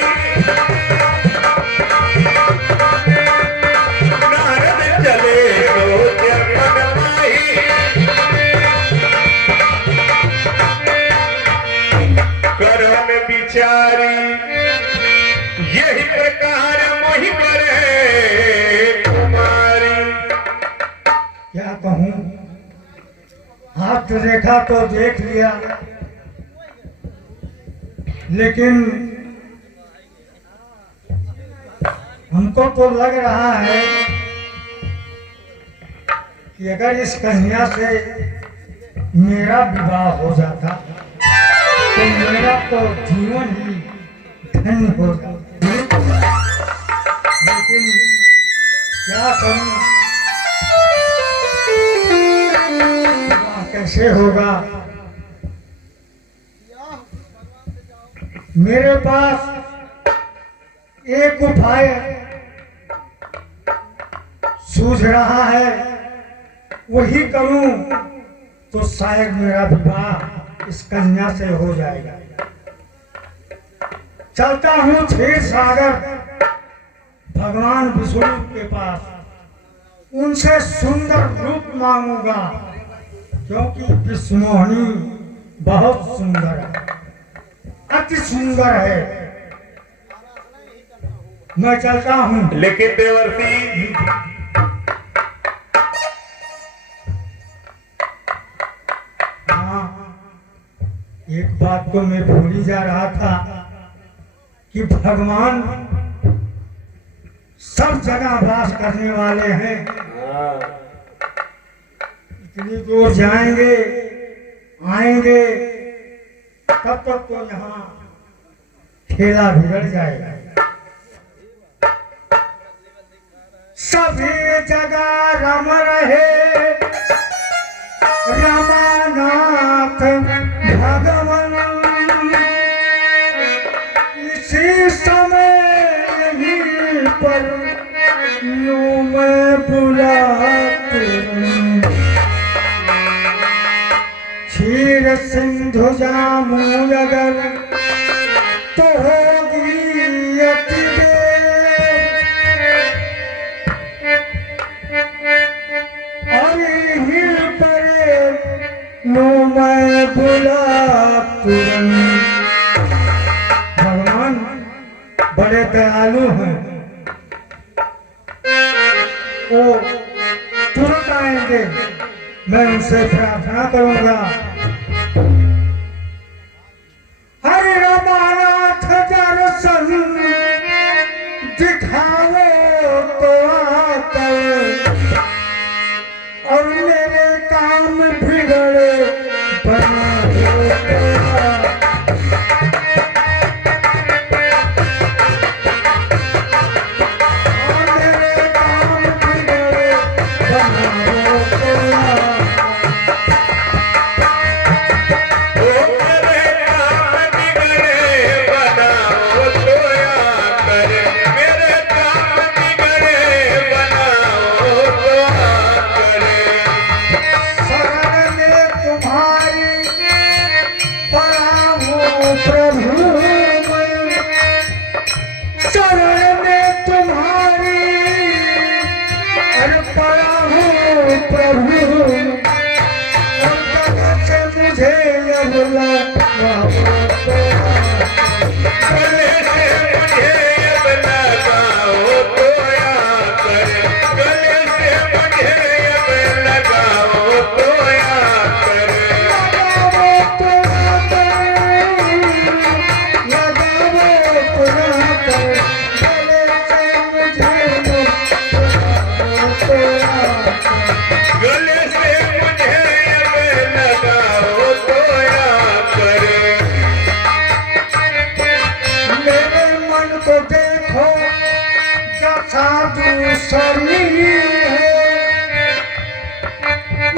नारद चले तो मन अब देखा तो देख लिया, लेकिन हमको तो लग रहा है कि अगर इस कन्या से मेरा विवाह हो जाता तो मेरा तो जीवन ही धन्य हो जाता। लेकिन क्या करूं, विवाह कैसे होगा? मेरे पास एक उपाय सूझ रहा है, वही करूं तो शायद मेरा विवाह इस कन्या से हो जाएगा। चलता हूं क्षीर सागर भगवान विष्णु के पास, उनसे सुंदर रूप मांगूंगा, क्योंकि विष्णुमोहिनी बहुत सुंदर है, अति सुंदर है। मैं चलता हूं। लेकिन देवर्षि हाँ, एक बात तो मैं भूल ही जा रहा था कि भगवान सब जगह वास करने वाले हैं। इतनी दूर जाएंगे आएंगे तब तक तो यहाँ ठेला बिगड़ जाएगा। सभी जगह रम रहे रमानाथ भगवान, इसी समय यहीं पर यूं मैं बुलाती हूँ। क्षीर सिंधु जामू अगर तो होगी अति देर, और यहीं पर यूं मैं बुलाती हूँ। भगवान बड़े दयालु हैं, वो तुरंत आएंगे। मैं उनसे प्रार्थना करूंगा, हरे रमानाथ दर्शन दिखाओ तो आकर, और मेरे काम बिगड़े बनाओ तो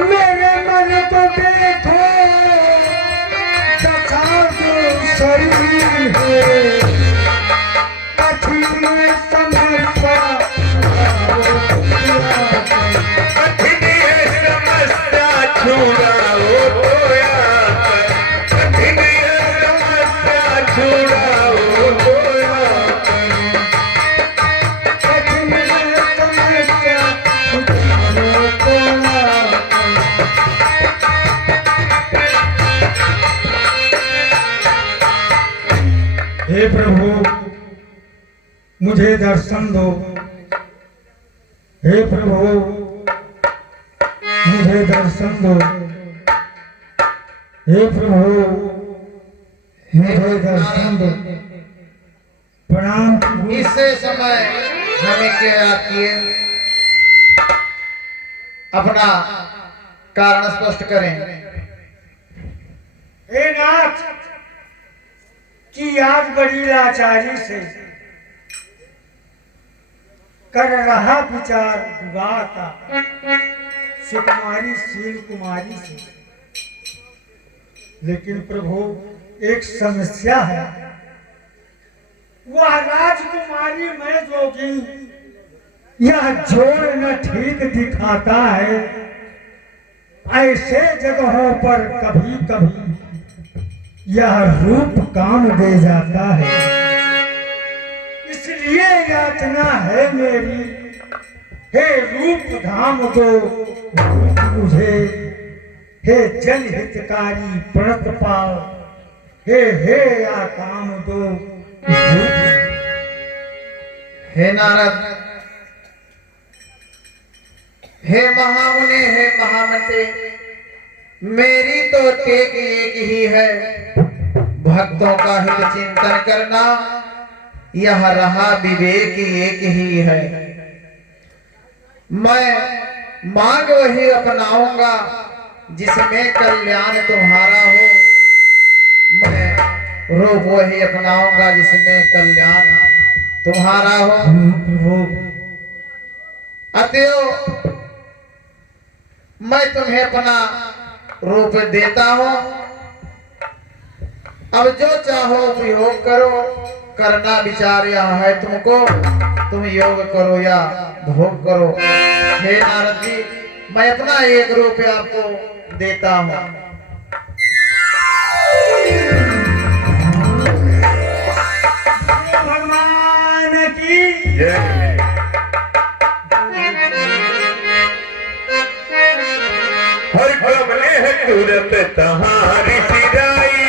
मेरे मन को देखो जैसा शरीर है, कठिन समस्या छुड़ाओ तो आकर, कठिन समस्या छुड़ाओ तो आकर, कठिन समस्या छुड़ाओ तो आकर। हे प्रभु मुझे दर्शन दो, हे प्रभु मुझे दर्शन दो, हे प्रभु मुझे दर्शन दो। प्रणाम। इससे समय हमें क्या किए, अपना कारण स्पष्ट करें। हे नाथ की आज बड़ी लाचारी से कर रहा विचार विवाह का सुकुमारी शील कुमारी से, लेकिन प्रभु एक समस्या है। वह राजकुमारी में जोगी यह जोड़ न ठीक दिखाता है। ऐसे जगहों पर कभी कभी यह रूप काम दे जाता है। इसलिए याचना है मेरी, हे रूप धाम दो रूप मुझे, हे जनहितकारी प्रणत पाओ, हे या काम दो रूप। हे नारद, हे महामुनि, हे महामते, मेरी तो टेक एक ही है, भक्तों का हित चिंतन करना। यह रहा विवेक एक ही है। मैं मार्ग वही अपनाऊंगा जिसमें कल्याण तुम्हारा हो। मैं रूप वही अपनाऊंगा जिसमें कल्याण तुम्हारा हो। अतएव मैं तुम्हें अपना रूप देता हूं। अब जो चाहो उपयोग करो, करना विचार यहाँ है तुमको। तुम योग करो या भोग करो। हे नारद जी, मैं अपना एक रूप आपको देता हूं। भगवान की हर कमले है तुरत तहारी सिराई,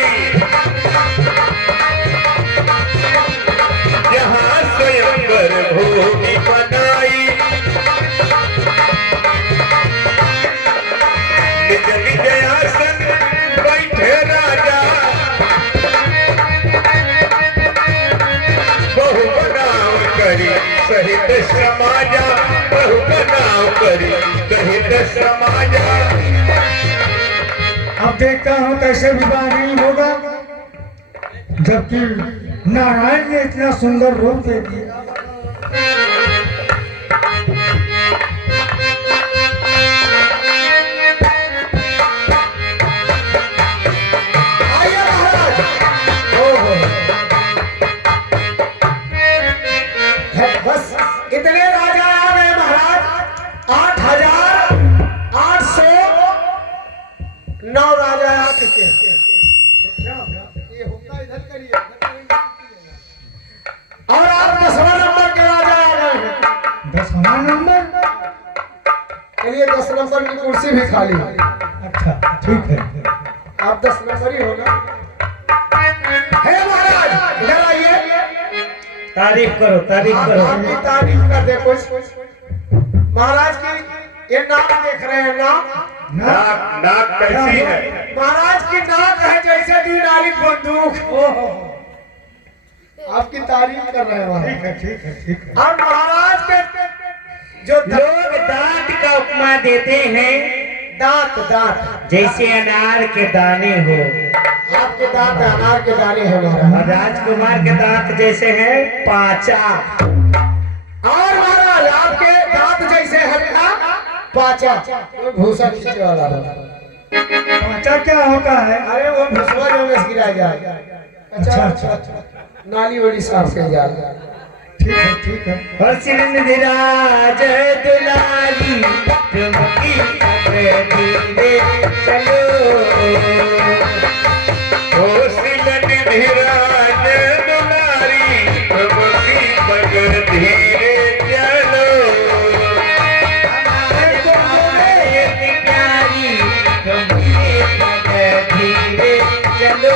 जहाँ स्वयंवर भूमि बनाई। निज निज आसन बैठे राजा, बहु बनाव करी सहित समाजा, बहु बनाव करी सहित समाजा। अब देखता हूँ कैसे विवाह नहीं होगा, जबकि नारायण ने इतना सुंदर रूप दे दिया। आइए महाराज। बस इतने राजा आ गए महाराज। 8,809 राजा आ चुके हैं। और आप 10वां नंबर के राजा आ गए हैं। 10वां नंबर? चलिए 10 नंबर की कुर्सी भी खाली है। अच्छा ठीक है। आप 10 नंबर ही हो ना। हे महाराज इधर आइए। तारीफ करो, तारीफ करो। आपकी तारीफ कर दे कुछ। महाराज की ये नाक देख रहे हैं, नाक नाक नाक कैसी है? महाराज की नाक है जैसे दीनारी बंदूक। आपकी तारीफ कर रहे हैं महाराज। ठीक है ठीक है ठीक है। और महाराज के जो लोग दांत का उपमा देते हैं, दांत दांत जैसे अनार के दाने हो। आपके दांत अनार के दाने हैं महाराज। और राजकुमार के दांत जैसे है पाचा। और महाराज आपके दांत जैसे है पाचा, वो भूसा खींचे वाला है। पाचा क्या होता है? अरे वो भूसवा जो में गिरा जाए। अच्छा अच्छा। नाली वाली साफ से जा। ठीक है ठीक है। और सिंधराज दुलारी चुमकी धीरे चलो। ओ सिलन धीराज दुलारी, प्रभुकी पग धीरे चलो। हमारे तुम्हारे प्यारी चुमकी पग धीरे चलो।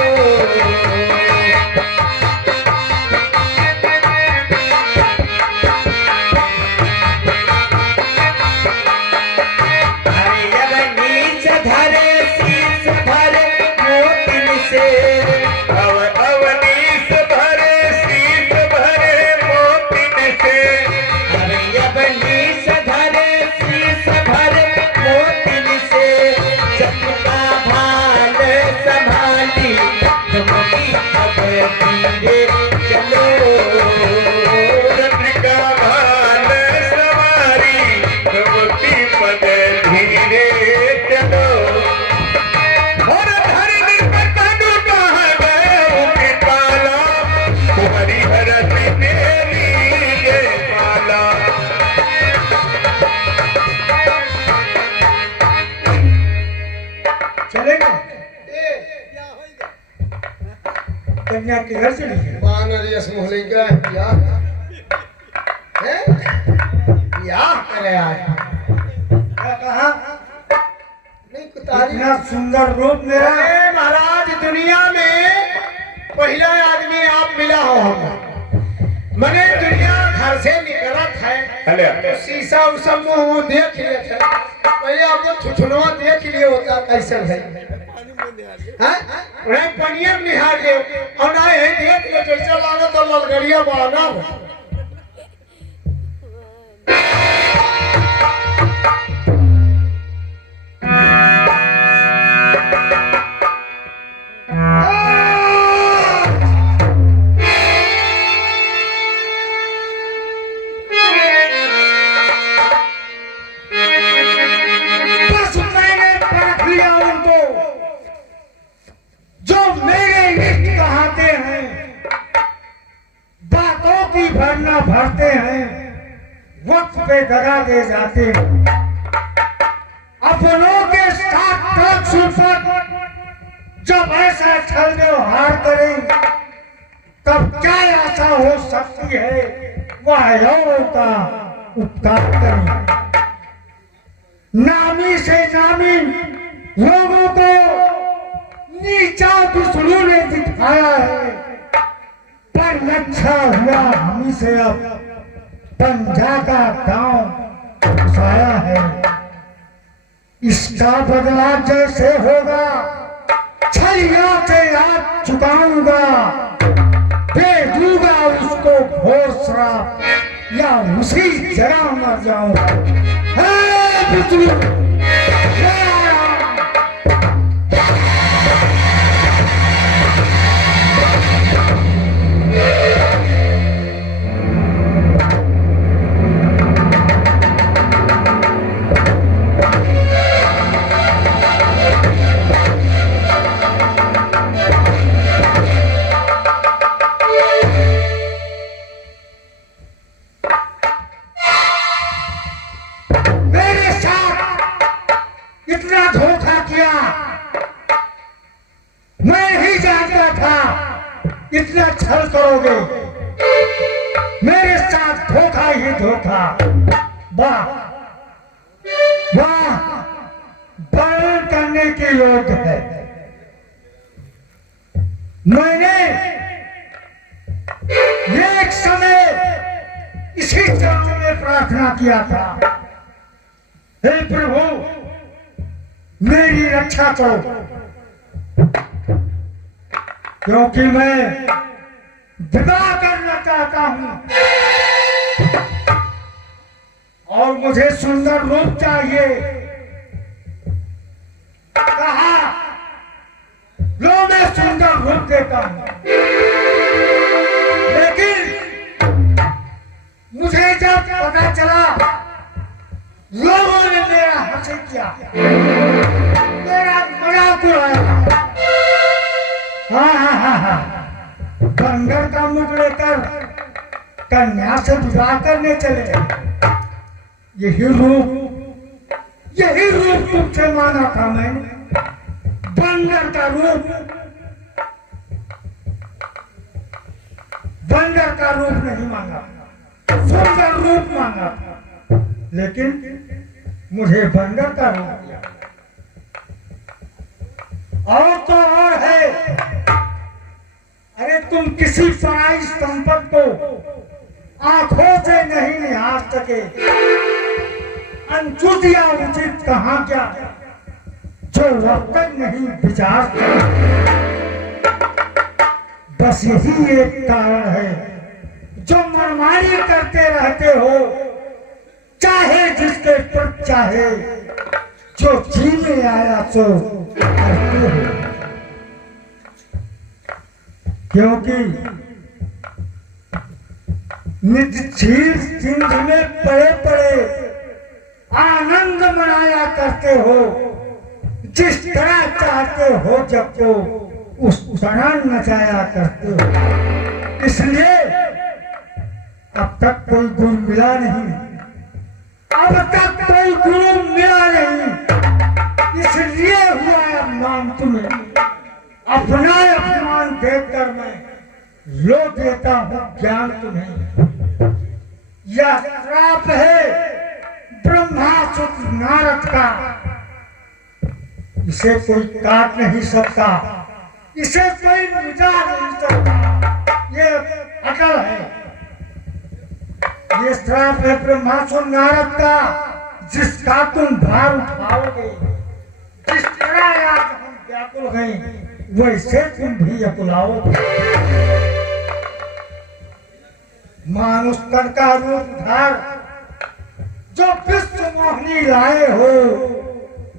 कन्या की घर चली है। बानरियस मोहल्ले का ब्याह है, ब्याह करे आए। क्या कहा? नहीं कुतारी। इतना सुंदर रूप मेरा। अरे महाराज, दुनिया में पहला आदमी आप मिला हो हम। मने दुनिया घर से निकलत है तो शीशा उसा मुंह देख लिए थे। पहले आपने थुथुनवा देख लिए होता कैसे है, उन्हें पनियर निहार ले और ना है देख ले जैसे लाना तो ललगड़िया बाना। बस मैंने परख लिया उनको, जो मेरे इष्ट कहते हैं, बातों की भरना भरते हैं, वक्त पे दगा दे जाते हैं। अपनों के साथ तर्क सुलफत जब ऐसा छल व्यवहार करें, तब क्या आशा हो सकती है वह औरों का उपकार करें। नामी से नामी लोगों को नीचा विष्णु ने दिखाया है, पर अच्छा हुआ हमी से अब पंजा का गांव घुसाया है। इसका बदला जैसे होगा छलिया से याद चुकाऊंगा, दे दूंगा उसको घोर श्राप या उसी जगह मर जाऊंगा। विष्णु मेरे साथ इतना धोखा किया, मैं नहीं जानता था इतना छल करोगे। मेरे साथ धोखा ही धोखा। वाह वाह, वर्णन करने के योग्य है। मैंने एक समय इसी चरण में प्रार्थना किया था, हे प्रभु मेरी रक्षा करो, क्योंकि मैं विवाह करना चाहता हूं और मुझे सुंदर रूप चाहिए। कहा लो मैं सुंदर रूप देता हूं, लेकिन मुझे जब पता चला लोगों ने मेरा हंसी किया, मेरा मजाक उड़ाया। हाँ, बंदर का मुख लेकर कन्या से विवाह करने चले। यही रूप तुमसे माना था मैंने, बंदर का रूप। बंदर का रूप नहीं मांगा, सुंदर रूप मांगा था, लेकिन मुझे बंदर का रूप दिया। और तो और है, अरे तुम किसी पराई संपत्ति को आंखों से नहीं निहार सके, अनुचित या उचित कहाँ क्या, जो वक्त नहीं विचार सके। बस यही एक कारण है जो मनमानी करते रहते हो, चाहे जिसके पर चाहे, जो जी में आया सो करते हो। क्योंकि निज झील सिंध में पड़े पड़े आनंद मनाया करते हो, जिस तरह चाहते हो जब को उस तरह नचाया करते हो। इसलिए अब तक कोई गुण मिला नहीं, अब तक कोई गुरु मिला नहीं, इसलिए हुआ अपमान तुम्हें। अपना अपमान देखकर मैं लो देता हूँ ज्ञान तुम्हें। यह श्राप है ब्रह्मासुर नारद का, इसे कोई काट नहीं सकता, इसे कोई मिटा नहीं सकता, ये अटल है। ये श्राप है ब्रह्मासुर नारद का, जिसका तुम भार उठाओगे। जिस तरह आज हम व्याकुल हैं, वैसे तुम भी अकुलाओगे। मानुष तन का रूप धार जो विश्व मोहिनी लाए हो,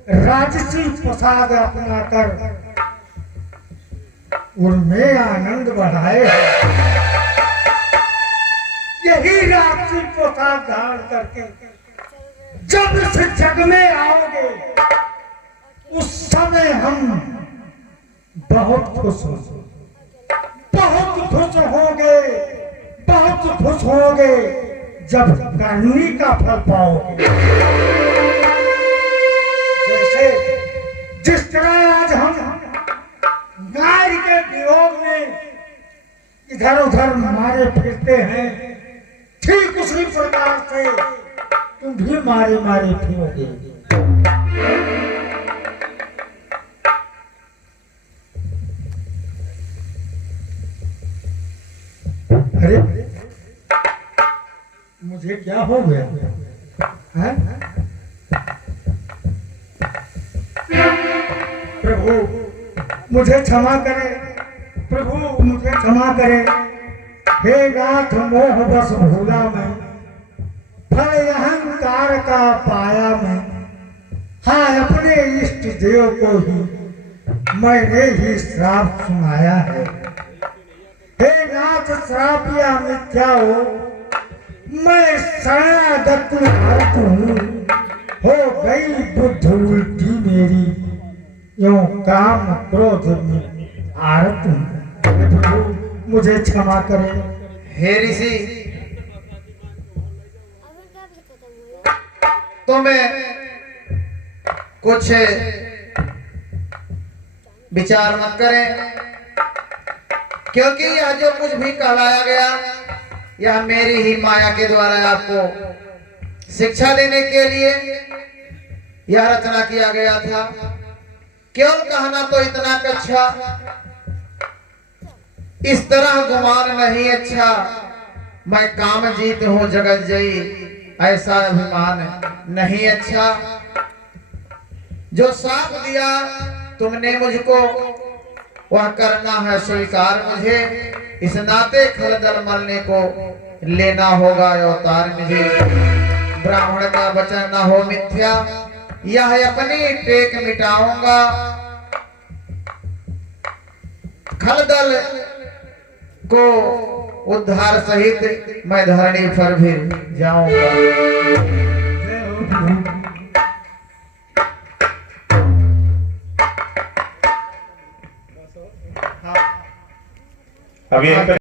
राजसी प्रसाद अपना कर उनमें आनंद बढ़ाए हो। यही राजसी प्रसाद धारण करके जब इस जग में आओगे, उस समय हम बहुत खुश होंगे, बहुत खुश होंगे, बहुत खुश होंगे जब करनी का फल पाओगे। जैसे जिस तरह आज हम नारी के वियोग में इधर उधर मारे फिरते हैं, ठीक उसी प्रकार से तुम भी मारे मारे फिरोगे। अरे मुझे क्या हो गया है? प्रभु मुझे क्षमा करें, प्रभु मुझे क्षमा करें। हे नाथ मोह बस भूला मैं, फल अहंकार का पाया मैं। हाँ अपने इष्ट देव को ही मैंने ही श्राप सुनाया है। हे नाथ श्राप या मिथ्या हो, मैं शरणागत भारत हूँ। हो गई बुद्ध उल्टी मेरी, यूं काम क्रोध में आरत हूँ। मुझे क्षमा करें। हे ऋषि, तुम्हें कुछ विचार मत करें, क्योंकि यह जो कुछ भी कहलाया गया, यह मेरी ही माया के द्वारा आपको शिक्षा देने के लिए यह रचना किया गया था। केवल कहना तो इतना अच्छा, इस तरह गुमान नहीं अच्छा। मैं काम जीत हूँ जगत जयी, ऐसा अभिमान नहीं अच्छा। जो साथ दिया तुमने मुझको, वह करना है स्वीकार मुझे। इस नाते खलदल मरने को लेना होगा अवतार मुझे। ब्राह्मण का वचन न हो मिथ्या, यह अपनी टेक मिटाऊंगा। खलदल को उद्धार सहित मैं धरणी पर भी जाऊंगा। अभी